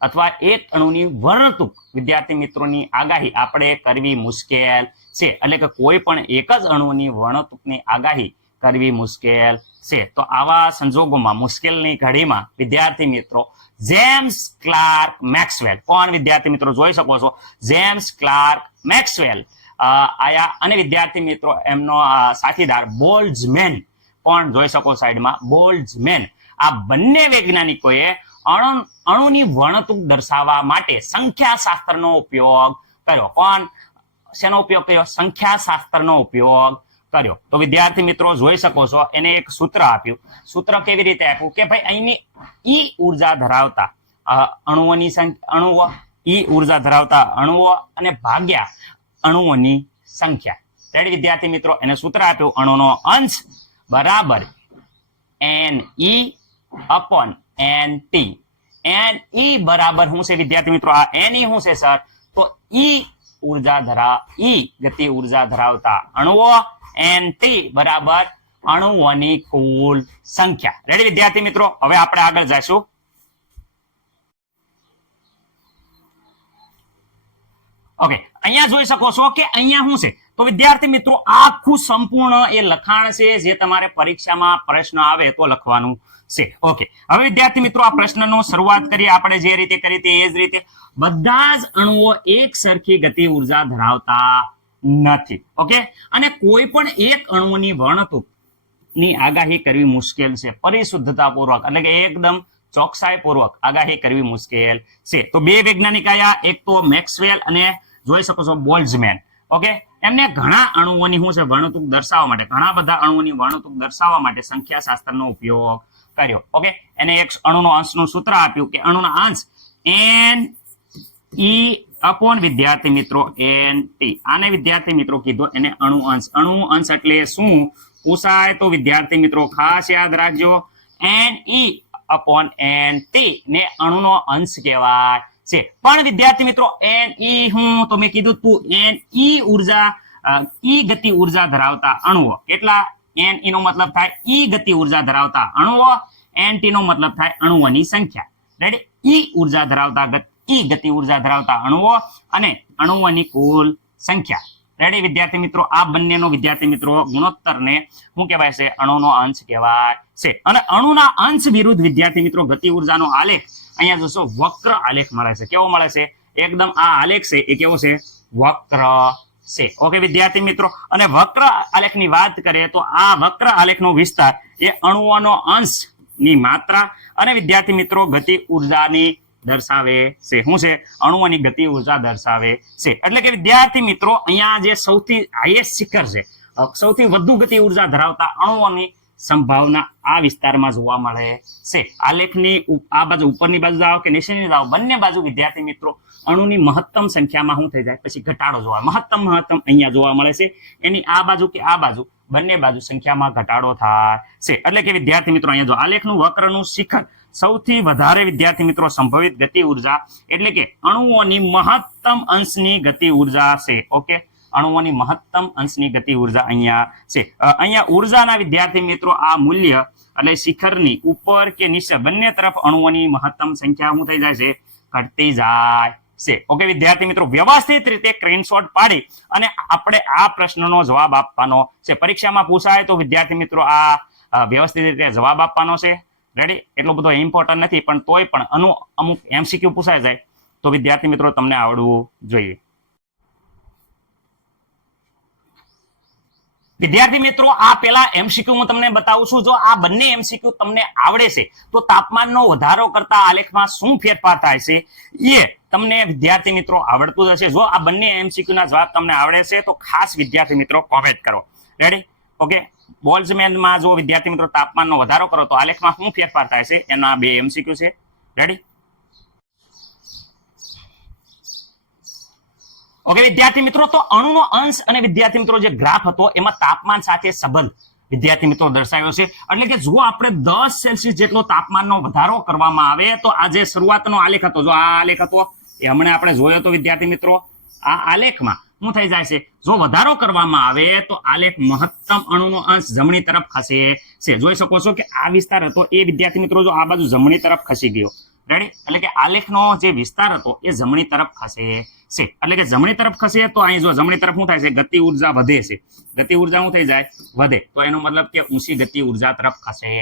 અથવા એક અણુની વર્ણતુક વિદ્યાર્થી મિત્રોની આગાહી આપણે કરવી મુશ્કેલ છે. એટલે કે કોઈ પણ એક જ અણુની વર્ણતુકની આગાહી કરવી મુશ્કેલ છે. તો આવા સંજોગોમાં મુશ્કેલની ઘડીમાં વિદ્યાર્થી મિત્રો જેમ્સ ક્લાર્ક મેક્સવેલ, કોણ વિદ્યાર્થી મિત્રો જોઈ શકો છો, જેમ્સ ક્લાર્ક મેક્સવેલ આયા, અને વિદ્યાર્થી મિત્રો એમનો સાથીદાર બોલ્ટ્ઝમેન પણ જોઈ શકો સાઈડમાં, બોલ્ટ્ઝમેન. આ બંને વૈજ્ઞાનિકોએ અણુની વર્ણતુક દર્શાવવા માટે સંખ્યાશાસ્ત્રનો ઉપયોગ કર્યો. કોણ શેનો ઉપયોગ કર્યો? સંખ્યાશાસ્ત્રનો ઉપયોગ કર્યો. તો વિદ્યાર્થી મિત્રો જોઈ શકો છો એને એક સૂત્ર આપ્યું. સૂત્ર કેવી રીતે આપ્યું કે ભાઈ અહીંની ઈ ઉર્જા ધરાવતા અણુઓની અણુઓ, ઈ ઉર્જા ધરાવતા અણુઓ અને ભાગ્યા અણુઓની સંખ્યા. રેડી વિદ્યાર્થી મિત્રો, એને સૂત્ર આપ્યું અણુનો અંશ બરાબર NE/NT. NE બરાબર શું છે વિદ્યાર્થી મિત્રો? આ NE શું છે સર? તો ઈ ગતિ ઉર્જા ધરાવતા અણુઓ, NT બરાબર અણુઓની કુલ સંખ્યા. રેડી વિદ્યાર્થી મિત્રો, હવે આપણે આગળ જઈશું. ઓકે, અહીંયા જોઈ શકો છો કે અહીંયા શું છે? તો વિદ્યાર્થી મિત્રો આખું સંપૂર્ણ એ લખાણ છે જે તમારે પરીક્ષામાં પ્રશ્ન આવે તો લખવાનું છે. ઓકે, હવે વિદ્યાર્થી મિત્રો આ પ્રશ્નનો શરૂઆત કરીએ આપણે જે રીતે કરી હતી એ જ રીતે. બધા જ અણુઓ એક સરખી ગતિ ઉર્જા ધરાવતા નથી. ઓકે, અને કોઈ પણ એક અણુની વર્ણતુક ની આગાહી કરવી મુશ્કેલ છે પરિશુદ્ધતાપૂર્વક, એટલે કે એકદમ ચોકસાઈપૂર્વક આગાહી કરવી મુશ્કેલ છે. તો બે વૈજ્ઞાનિક આયા, એક તો મેક્સવેલ અને જોઈ શકો છો બોલ્ટ્ઝમેન. ઓકે, એમને ઘણા અણુઓની શું છે વર્ણતુક દર્શાવવા માટે, ઘણા બધા અણુઓની વર્ણતુક દર્શાવવા માટે સંખ્યાશાસ્ત્રનો ઉપયોગ કર્યો. ઓકે, એને એક અણુનો અંશનું સૂત્ર આપ્યું કે અણુના અંશ n e અપોન વિદ્યાર્થી મિત્રો nt. આને વિદ્યાર્થી મિત્રો કીધો એને અણુ અંશ. અણુ અંશ એટલે શું પૂછાય તો વિદ્યાર્થી મિત્રો ખાસ યાદ રાખજો, ne અપોન nt ને અણુનો અંશ કહેવાય છે. પણ વિદ્યાર્થી મિત્રો ne હું તો મેં કીધું તું ne ઉર્જા e ગતિ ઉર્જા ધરાવતા અણુઓ. કેટલા? ne નો મતલબ થાય e ગતિ ઉર્જા ધરાવતા અણુઓ, nt નો મતલબ થાય અણુઓની સંખ્યા. રેડી? e ઉર્જા ધરાવતા ગતિ ઉર્જા ધરાવતા અણુઓ અને અણુઓની કુલ સંખ્યા. રેડી વિદ્યાર્થી મિત્રો? આ બંનેનો વિદ્યાર્થી મિત્રો ગુણોત્તરને શું કહેવાય છે? અણુનો અંશ કહેવાય છે. અને અણુના અંશ વિરુદ્ધ વિદ્યાર્થી મિત્રો ગતિ ઉર્જાનો આલેખ અહીંયા જોશો વક્ર આલેખ મળે છે. કેવો મળે છે? એકદમ આ આલેખ છે એ કેવો છે? વક્ર છે. ઓકે વિદ્યાર્થી મિત્રો, અને વક્ર આલેખની વાત કરીએ તો આ વક્ર આલેખનો વિસ્તાર એ અણુઓનો અંશની માત્રા અને વિદ્યાર્થી મિત્રો ગતિ ઉર્જાની દર્શાવે છે. શું છે? અણુઓની ગતિ ઉર્જા દર્શાવે છે. એટલે કે વિદ્યાર્થી મિત્રો અહીંયા જે સૌથી હાઈએસ્ટ શિખર છે, સૌથી વધુ ગતિ ઉર્જા ધરાવતા અણુઓની સંભાવના આ વિસ્તારમાં જોવા મળે છે. આલેખની આ બાજુ ઉપરની બાજુ જાઓ કે નીચેની જાઓ, બંને બાજુ વિદ્યાર્થી મિત્રો અણુની મહત્તમ સંખ્યામાં શું થઈ જાય? પછી ઘટાડો જોવા, મહત્તમ અહીંયા જોવા મળે છે. એની આ બાજુ કે આ બાજુ બંને બાજુ સંખ્યામાં ઘટાડો થાય છે. એટલે કે વિદ્યાર્થી મિત્રો અહીંયા જો આલેખનું વક્રનું શિખર સૌથી વધારે વિદ્યાર્થી મિત્રો સંભવિત ગતિ ઉર્જા એટલે કે અણુઓની મહત્તમ અંશની ગતિ ઉર્જા છે. ઓકે, અણુઓની મહત્તમ અંશની ગતિ ઉર્જા અહીંયા છે. અહીંયા ઉર્જાના વિદ્યાર્થી મિત્રો આ મૂલ્ય એટલે શિખરની ઉપર કે નીચે બંને તરફ અણુઓની મહત્તમ સંખ્યા શું થઈ જાય છે? ઘટતી જાય છે. ઓકે વિદ્યાર્થી મિત્રો, વ્યવસ્થિત રીતે સ્ક્રીનશોટ પાડી અને આપણે આ પ્રશ્નનો જવાબ આપવાનો છે. પરીક્ષામાં પૂછાય તો વિદ્યાર્થી મિત્રો આ વ્યવસ્થિત રીતે જવાબ આપવાનો છે. રેડી? એટલો બધો ઇમ્પોર્ટન્ટ નથી, પણ તોય પણ અમુક એમસીક્યુ પૂછાઈ જાય તો વિદ્યાર્થી મિત્રો તમને આવડવું જોઈએ. વિદ્યાર્થી મિત્રો આ પેલા એમસીક્યુ હું તમને બતાવું છું. જો આ બંને એમસીક્યુ તમને આવડે છે તો તાપમાનનો વધારો કરતા આલેખમાં શું ફેરફાર થાય છે એ તમને વિદ્યાર્થી મિત્રો આવડતું જ હશે. જો આ બંને એમસીક્યુ ના જવાબ તમને આવડે છે તો ખાસ વિદ્યાર્થી મિત્રો કોમેન્ટ કરો. રેડી? ઓકે, બોલ્ટ્ઝમેનમાં જો વિદ્યાર્થી મિત્રો તાપમાનનો વધારો કરો તો આલેખમાં શું ફેરફાર થાય છે એના બે એમસીક્યુ છે. રેડી? ઓકે વિદ્યાર્થી મિત્રો, તો અણુનો અંશ અને વિદ્યાર્થી મિત્રો જે ગ્રાફ હતો એમાં તાપમાન સાથે સંબંધ વિદ્યાર્થી મિત્રો દર્શાવ્યો છે. એટલે કે જો આપણે 10 સેલ્સિયસ જેટલો તાપમાનનો વધારો કરવામાં આવે તો આ જે શરૂઆતનો આલેખ હતો, જો આ આલેખ હતો એ હમણાં આપણે જોયો તો વિદ્યાર્થી મિત્રો આ આલેખમાં શું થઈ જાય છે? જો વધારો કરવામાં આવે તો આલેખ મહત્તમ અણુનો અંશ જમણી તરફ ખસે છે. જોઈ શકો છો કે આ વિસ્તાર હતો એ વિદ્યાર્થી મિત્રો જો આ બાજુ જમણી તરફ ખસી ગયો. રેડી? એટલે કે આલેખનો જે વિસ્તાર હતો એ જમણી તરફ ખસે છે. એટલે કે જમણી તરફ ખસે તો અહીં જો જમણી તરફ શું થાય છે? ગતિ ઉર્જા વધે છે. ગતિ ઉર્જા શું થઈ જાય? વધે. તો એનો મતલબ કે ઊંચી ગતિ ઉર્જા તરફ ખસે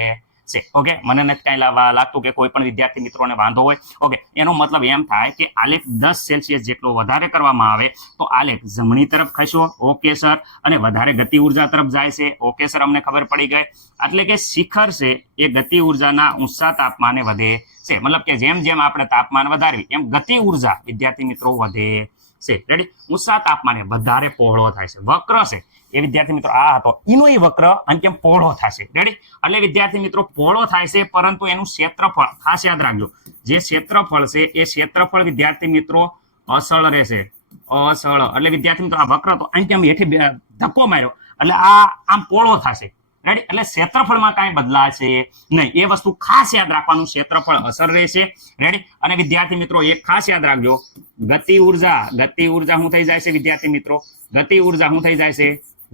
છે. ઓકે, મને નથી કઈ લાગતું કે કોઈ પણ વિદ્યાર્થી મિત્રોને વાંધો હોય. ઓકે, એનો મતલબ એમ થાય કે આલેખ 10 સેલ્સિયસ જેટલો વધારે કરવામાં આવે તો આલેખ જમણી તરફ ખસ્યો. Okay sir. અને વધારે ગતિ ઉર્જા તરફ જાય છે. ઓકે સર, અમને ખબર પડી ગઈ. એટલે કે શિખર છે એ ગતિ ઉર્જાના ઊંચા તાપમાને વધે છે. મતલબ કે જેમ જેમ આપણે તાપમાન વધારવી એમ ગતિ ઉર્જા વિદ્યાર્થી મિત્રો વધે છે. રેડી? ઊંચા તાપમાને વધારે પહોળો થાય છે. વક્ર છે એ વિદ્યાર્થી મિત્રો આ હતો, એનો એ વક્ર અંતિમ પહોળો થશે. રેડી? એટલે વિદ્યાર્થી મિત્રો પહોળો થાય છે પરંતુ એનું ક્ષેત્રફળ ખાસ યાદ રાખજો. જે ક્ષેત્રફળ છે એ ક્ષેત્રફળ વિદ્યાર્થી મિત્રો અસળ રહેશે. અસળ એટલે વિદ્યાર્થી મિત્રો આ વક્ર તો અંતિમ હેઠી ધક્કો માર્યો એટલે આ આમ પહોળો થશે. રેડી? એટલે ક્ષેત્રફળમાં કાંઈ બદલાશે નહીં. એ વસ્તુ ખાસ યાદ રાખવાનું, ક્ષેત્રફળ અસર રહેશે. રેડી? અને વિદ્યાર્થી મિત્રો એક ખાસ યાદ રાખજો, ગતિ ઉર્જા શું થઈ જાય છે વિદ્યાર્થી મિત્રો? ગતિ ઉર્જા શું થઈ જાય છે?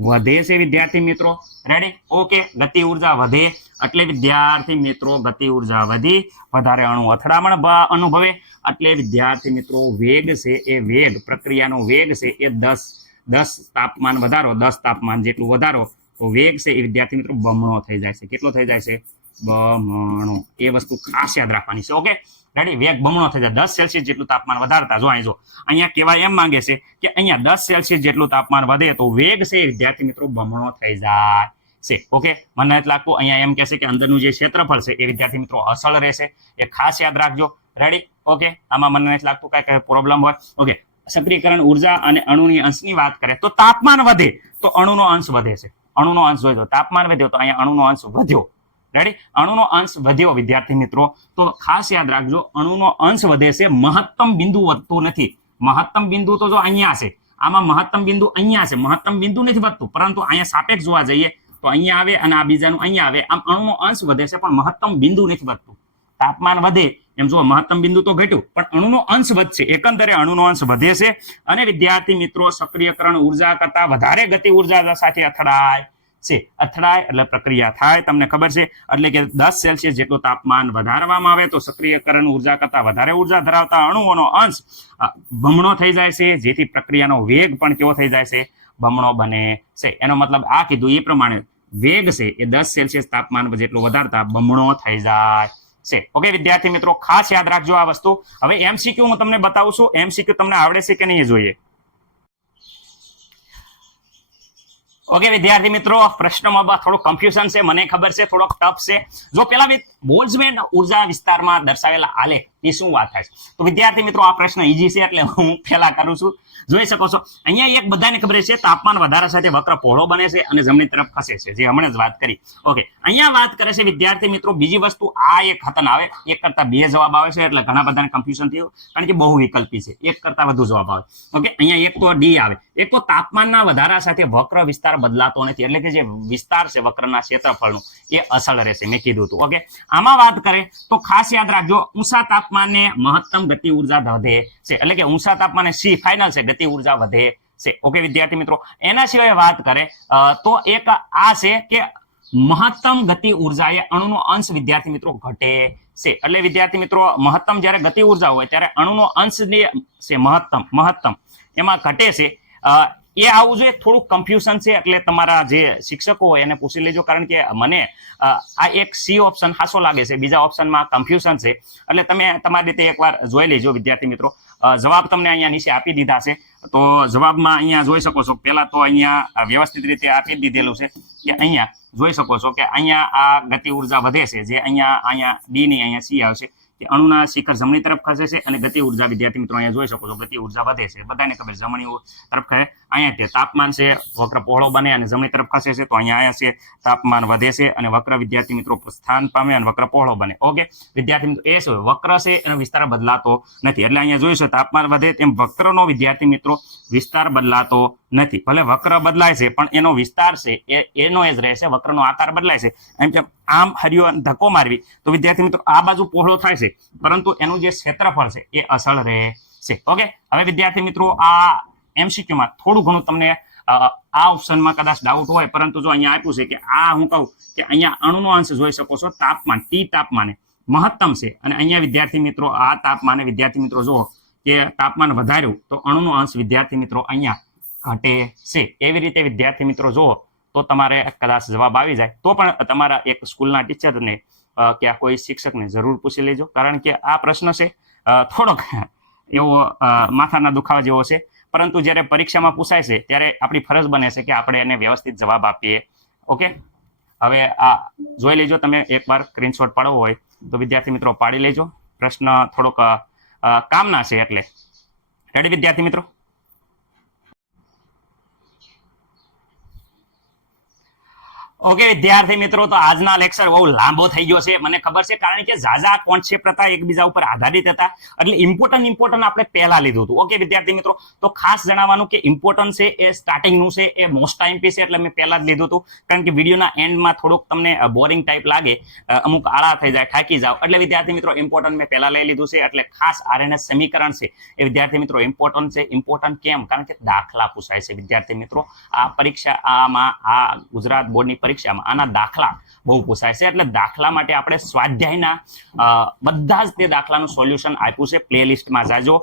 વધે છે વિદ્યાર્થી મિત્રો. રેડી? ઓકે, ગતિ ઉર્જા વધે એટલે વિદ્યાર્થી મિત્રો ગતિ ઉર્જા વધી, વધારે અણુ અથડામણ અનુભવે એટલે વિદ્યાર્થી મિત્રો વેગ છે એ વેગ, પ્રક્રિયાનો વેગ છે એ 10 તાપમાન વધારો, 10 તાપમાન જેટલું વધારો તો વેગ છે એ વિદ્યાર્થી મિત્રો બમણો થઈ જાય છે. કેટલો થઈ જાય છે? બમણો. એ વસ્તુ ખાસ યાદ રાખવાની છે. Okay, ready? વેગ બમણો થઈ જાય 10 સેલ્સિયસ જેટલું તાપમાન વધારતા. જો અહીંયા કહેવાય એમ માંગે છે કે અહીંયા 10 સેલ્સિયસ જેટલું તાપમાન વધે તો વેગ છે વિદ્યાર્થી મિત્રો બમણો થઈ જાય છે. ઓકે, મને નથી લાગતું અહીંયા એમ કહેશે કે અંદરનું જે ક્ષેત્રફળ છે એ વિદ્યાર્થી મિત્રો અસળ રહેશે. એ ખાસ યાદ રાખજો. રેડી? ઓકે, આમાં મને નથી લાગતું કઈ પ્રોબ્લેમ હોય. ઓકે, સક્રિયકરણ ઉર્જા અને અણુની અંશની વાત કરે તો તાપમાન વધે તો અણુનો અંશ વધે છે. અણુનો અંશ વધ્યો, તાપમાન વધ્યો તો અહીંયા અણુનો અંશ વધ્યો. રેડી? અણુનો અંશ વધ્યો વિદ્યાર્થી મિત્રો, તો ખાસ યાદ રાખજો અણુનો અંશ વધે છે, મહત્તમ બિંદુ વધતું નથી. મહત્તમ બિંદુ તો જો અહીંયા છે, આમાં મહત્તમ બિંદુ અહીંયા છે, મહત્તમ બિંદુ નથી વધતું, પરંતુ અહીંયા સાપેક્ષ જોવા જઈએ તો અહીંયા આવે અને આ બીજાનું અહીંયા આવે. આમ અણુનો અંશ વધે છે પણ મહત્તમ બિંદુ નથી વધતું. તાપમાન વધે એમ જો મહત્તમ બિંદુ તો ઘટ્યું પણ અણુનો અંશ વધશે. એકંદરે અણુનો અંશ વધે છે અને વિદ્યાર્થી મિત્રો સક્રિયકરણ ઉર્જા કરતા વધારે ગતિ ઉર્જા સાથે અથડાય છે. અથડાય એટલે પ્રક્રિયા થાય, તમને ખબર છે. એટલે કે 10 સેલ્સિયસ જેટલું તાપમાન વધારવામાં આવે તો સક્રિયકરણ ઉર્જા કરતા વધારે ઉર્જા ધરાવતા અણુઓનો અંશ બમણો થઈ જાય છે, જેથી પ્રક્રિયાનો વેગ પણ કેવો થઈ જાય છે? બમણો બને છે. એનો મતલબ આ કીધું એ પ્રમાણે વેગ છે એ 10 સેલ્સિયસ તાપમાન જેટલું વધારતા બમણો થઈ જાય છે. ઓકે વિદ્યાર્થી મિત્રો, ખાસ યાદ રાખજો આ વસ્તુ. હવે એમસીક્યુ હું તમને બતાવું છું. એમસીક્યુ તમને આવડે છે કે નહીં જોઈએ. ઓકે વિદ્યાર્થી મિત્રો, પ્રશ્નમાં થોડું કન્ફ્યુઝન છે, મને ખબર છે થોડોક ટફ છે. જો પેલા બોલ્ટ્ઝમેન ઉર્જા વિસ્તારમાં દર્શાવેલા આલેખ એ શું વાત થાય છે? તો વિદ્યાર્થી મિત્રો આ પ્રશ્ન ઈઝી છે એટલે હું પેલા કરું છું. જોઈ શકો છો અહીંયા એક બધાને ખબર છે તાપમાન વધારા સાથે વક્ર પહોળો બને છે અને જમણી તરફ ખસે છે, જે હમણાં જ વાત કરી. ઓકે, અહીંયા વાત કરે છે વિદ્યાર્થી મિત્રો બીજી વસ્તુ, આ એક હતન આવે, એક કરતા બે જવાબ આવે છે એટલે ઘણા બધાને કન્ફ્યુઝન થયું, કારણ કે બહુ વિકલ્પી છે, એક કરતા વધુ જવાબ આવે. ઓકે, અહીંયા એક તો ડી આવે. એક તો તાપમાનના વધારા સાથે વક્ર વિસ્તાર બદલાતો નથી, એટલે કે જે વિસ્તાર છે વક્રના ક્ષેત્રફળનું એ અસલ રહેશે, મેં કીધું હતું. ઓકે, આમાં વાત કરે તો ખાસ યાદ રાખજો ઊંચા તાપમાને મહત્તમ ગતિ ઉર્જા વધે છે, એટલે કે ઊંચા તાપમાને સી ફાઇનલ છે, ગતિ ઉર્જા વધે છે. ઓકે વિદ્યાર્થી મિત્રો, એના સિવાય વાત કરે તો એક આ છે કે મહત્તમ ગતિ ઉર્જા એ અણુનો અંશ વિદ્યાર્થી મિત્રો ઘટે છે. એટલે વિદ્યાર્થી મિત્રો મહત્તમ જ્યારે ગતિ ઉર્જા હોય ત્યારે અણુનો અંશ છે મહત્તમ એમાં ઘટે છે. એ આવું જોઈએ. થોડુંક કન્ફ્યુઝન છે એટલે તમારા જે શિક્ષકો હોય એને પૂછી લેજો, કારણ કે મને આ એક સી ઓપ્શન ખાસો લાગે છે, બીજા ઓપ્શનમાં કન્ફ્યુઝન છે. એટલે તમે તમારી રીતે એકવાર જોઈ લેજો વિદ્યાર્થી મિત્રો. જવાબ તમને અહીંયા નીચે આપી દીધા છે, તો જવાબમાં અહીંયા જોઈ શકો છો. પહેલા તો અહીંયા વ્યવસ્થિત રીતે આપી દીધેલું છે કે અહીંયા જોઈ શકો છો કે અહીંયા આ ગતિ ઉર્જા વધે છે, જે અહીંયા ડી ની અહીંયા સી આવશે કે અણુના શિખર જમણી તરફ ખસે છે અને ગતિ ઉર્જા વિદ્યાર્થી મિત્રો અહીંયા જોઈ શકો છો ગતિ ઉર્જા વધે છે. બધાને ખબર જમણી તરફ ખસે. અહીંયા તે તાપમાન છે વક્ર પહોળો બને અને જમણી તરફ ખસે છે, તો અહીંયા છે તાપમાન વધે છે અને વક્ર વિદ્યાર્થી મિત્રો સ્થાન પામે અને વક્ર પહોળો બને. ઓકે વિદ્યાર્થી મિત્રો, એ શું વક્ર છે એનો વિસ્તાર બદલાતો નથી, એટલે અહીંયા જોઈશું તાપમાન વધે તેમ વક્રનો વિદ્યાર્થી મિત્રો વિસ્તાર બદલાતો નથી. ભલે વક્ર બદલાય છે પણ એનો વિસ્તાર છે એનો જ રહેશે, વક્રનો આકાર બદલાય છે. એમ કે આમ હરિયો ધક્કો મારવી તો વિદ્યાર્થી મિત્રો આ બાજુ પહોળો થાય છે, પરંતુ એનું જે ક્ષેત્રફળ છે એ અસલ રહે છે. ઓકે, હવે વિદ્યાર્થી મિત્રો આ એમસીક્યુમાં થોડું ઘણું તમને આ ઓપ્શનમાં કદાચ ડાઉટ હોય, પરંતુ જો અહીંયા આપ્યું છે કે આ હું કહું કે અહીંયા અણુનો અંશ જોઈ શકો છો તાપમાન ટી તાપમાને મહત્તમ છે, અને અહીંયા વિદ્યાર્થી મિત્રો આ તાપમાને વિદ્યાર્થી મિત્રો જો કે તાપમાન વધાર્યું તો અણુનો અંશ વિદ્યાર્થી મિત્રો અહીંયા ઘટે છે. એવી રીતે વિદ્યાર્થી મિત્રો જો તો તમારે કદાચ જવાબ આવી જાય તો પણ તમારા એક સ્કૂલના ટીચરને કે કોઈ શિક્ષકને જરૂર પૂછી લેજો, કારણ કે આ પ્રશ્ન છે થોડોક એવો માથાના દુખાવા જેવો છે, પરંતુ જ્યારે પરીક્ષામાં પૂછાય છે ત્યારે આપણી ફરજ બને છે કે આપણે એને વ્યવસ્થિત જવાબ આપીએ. ઓકે, હવે આ જોઈ લેજો. તમે એકવાર સ્ક્રીનશોટ પાડવો હોય તો વિદ્યાર્થી મિત્રો પાડી લેજો. પ્રશ્ન થોડોક કામના છે એટલે. રેડી વિદ્યાર્થી મિત્રો? ઓકે વિદ્યાર્થી મિત્રો, તો આજના લેક્ચર બહુ લાંબો થઈ ગયો છે, મને ખબર છે, કારણ કે ઝાઝા કોન્સેપ્ટ હતા એકબીજા ઉપર આધારિત હતા, એટલે ઇમ્પોર્ટન્ટ આપણે પહેલા લીધું હતું. ઓકે વિદ્યાર્થી મિત્રો, તો ખાસ જણાવવાનું કે ઇમ્પોર્ટન્ટ છે એ સ્ટાર્ટિંગનું છે, એ મોસ્ટ ટાઈમપી છે, એટલે મેં પહેલા જ લીધું હતું, કારણ કે વિડીયોના એન્ડમાં થોડુંક તમને બોરિંગ ટાઈપ લાગે, અમુક આળા થઈ જાય, થાકી જાવ, એટલે વિદ્યાર્થી મિત્રો ઇમ્પોર્ટન્ટ મેં પહેલા લઈ લીધું છે. એટલે ખાસ આરએનએસ સમીકરણ છે એ વિદ્યાર્થી મિત્રો ઇમ્પોર્ટન્ટ છે. ઇમ્પોર્ટન્ટ કેમ? કારણ કે દાખલા પૂછાય છે વિદ્યાર્થી મિત્રો. આ પરીક્ષા આમાં આ ગુજરાત બોર્ડની પરીક્ષામાં આના દાખલા બહુ પૂછાય છે, એટલે દાખલા માટે આપણે સ્વાધ્યાયના બધા જ તે દાખલાનું સોલ્યુશન આપ્યું છે. પ્લેલિસ્ટમાં જાજો,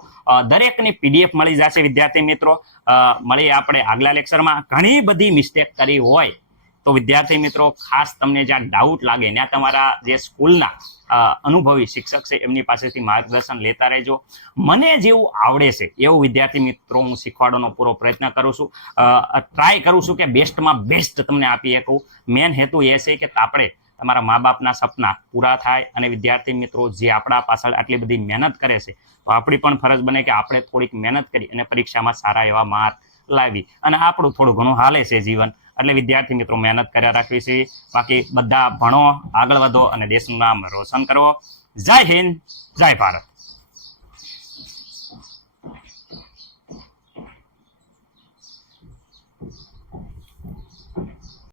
દરેકની પીડીએફ મળી જશે વિદ્યાર્થી મિત્રો. મળી આપણે આગલા લેક્ચરમાં. ઘણી બધી મિસ્ટેક કરી હોય તો વિદ્યાર્થી મિત્રો ખાસ તમને જ્યાં ડાઉટ લાગે ત્યાં તમારા જે સ્કૂલના અનુભવી શિક્ષક છે એમની પાસેથી માર્ગદર્શન લેતા રહેજો. મને જેવું આવડે છે એવું વિદ્યાર્થી મિત્રો હું શીખવાડવાનો પૂરો પ્રયત્ન કરું છું, ટ્રાય કરું છું કે બેસ્ટમાં બેસ્ટ તમને આપી શકું. મેન હેતુ એ છે કે આપણે તમારા મા બાપના સપના પૂરા થાય અને વિદ્યાર્થી મિત્રો જે આપણા પાછળ આટલી બધી મહેનત કરે છે તો આપણી પણ ફરજ બને કે આપણે થોડીક મહેનત કરી અને પરીક્ષામાં સારા એવા માર્ક લાવી અને આપણું થોડું ઘણું હાલે છે જીવન. એટલે વિદ્યાર્થી મિત્રો મહેનત કર્યા રાખવી છે. બાકી બધા ભણો, આગળ વધો અને દેશનું નામ રોશન કરો. જય હિન્દ, જય ભારત.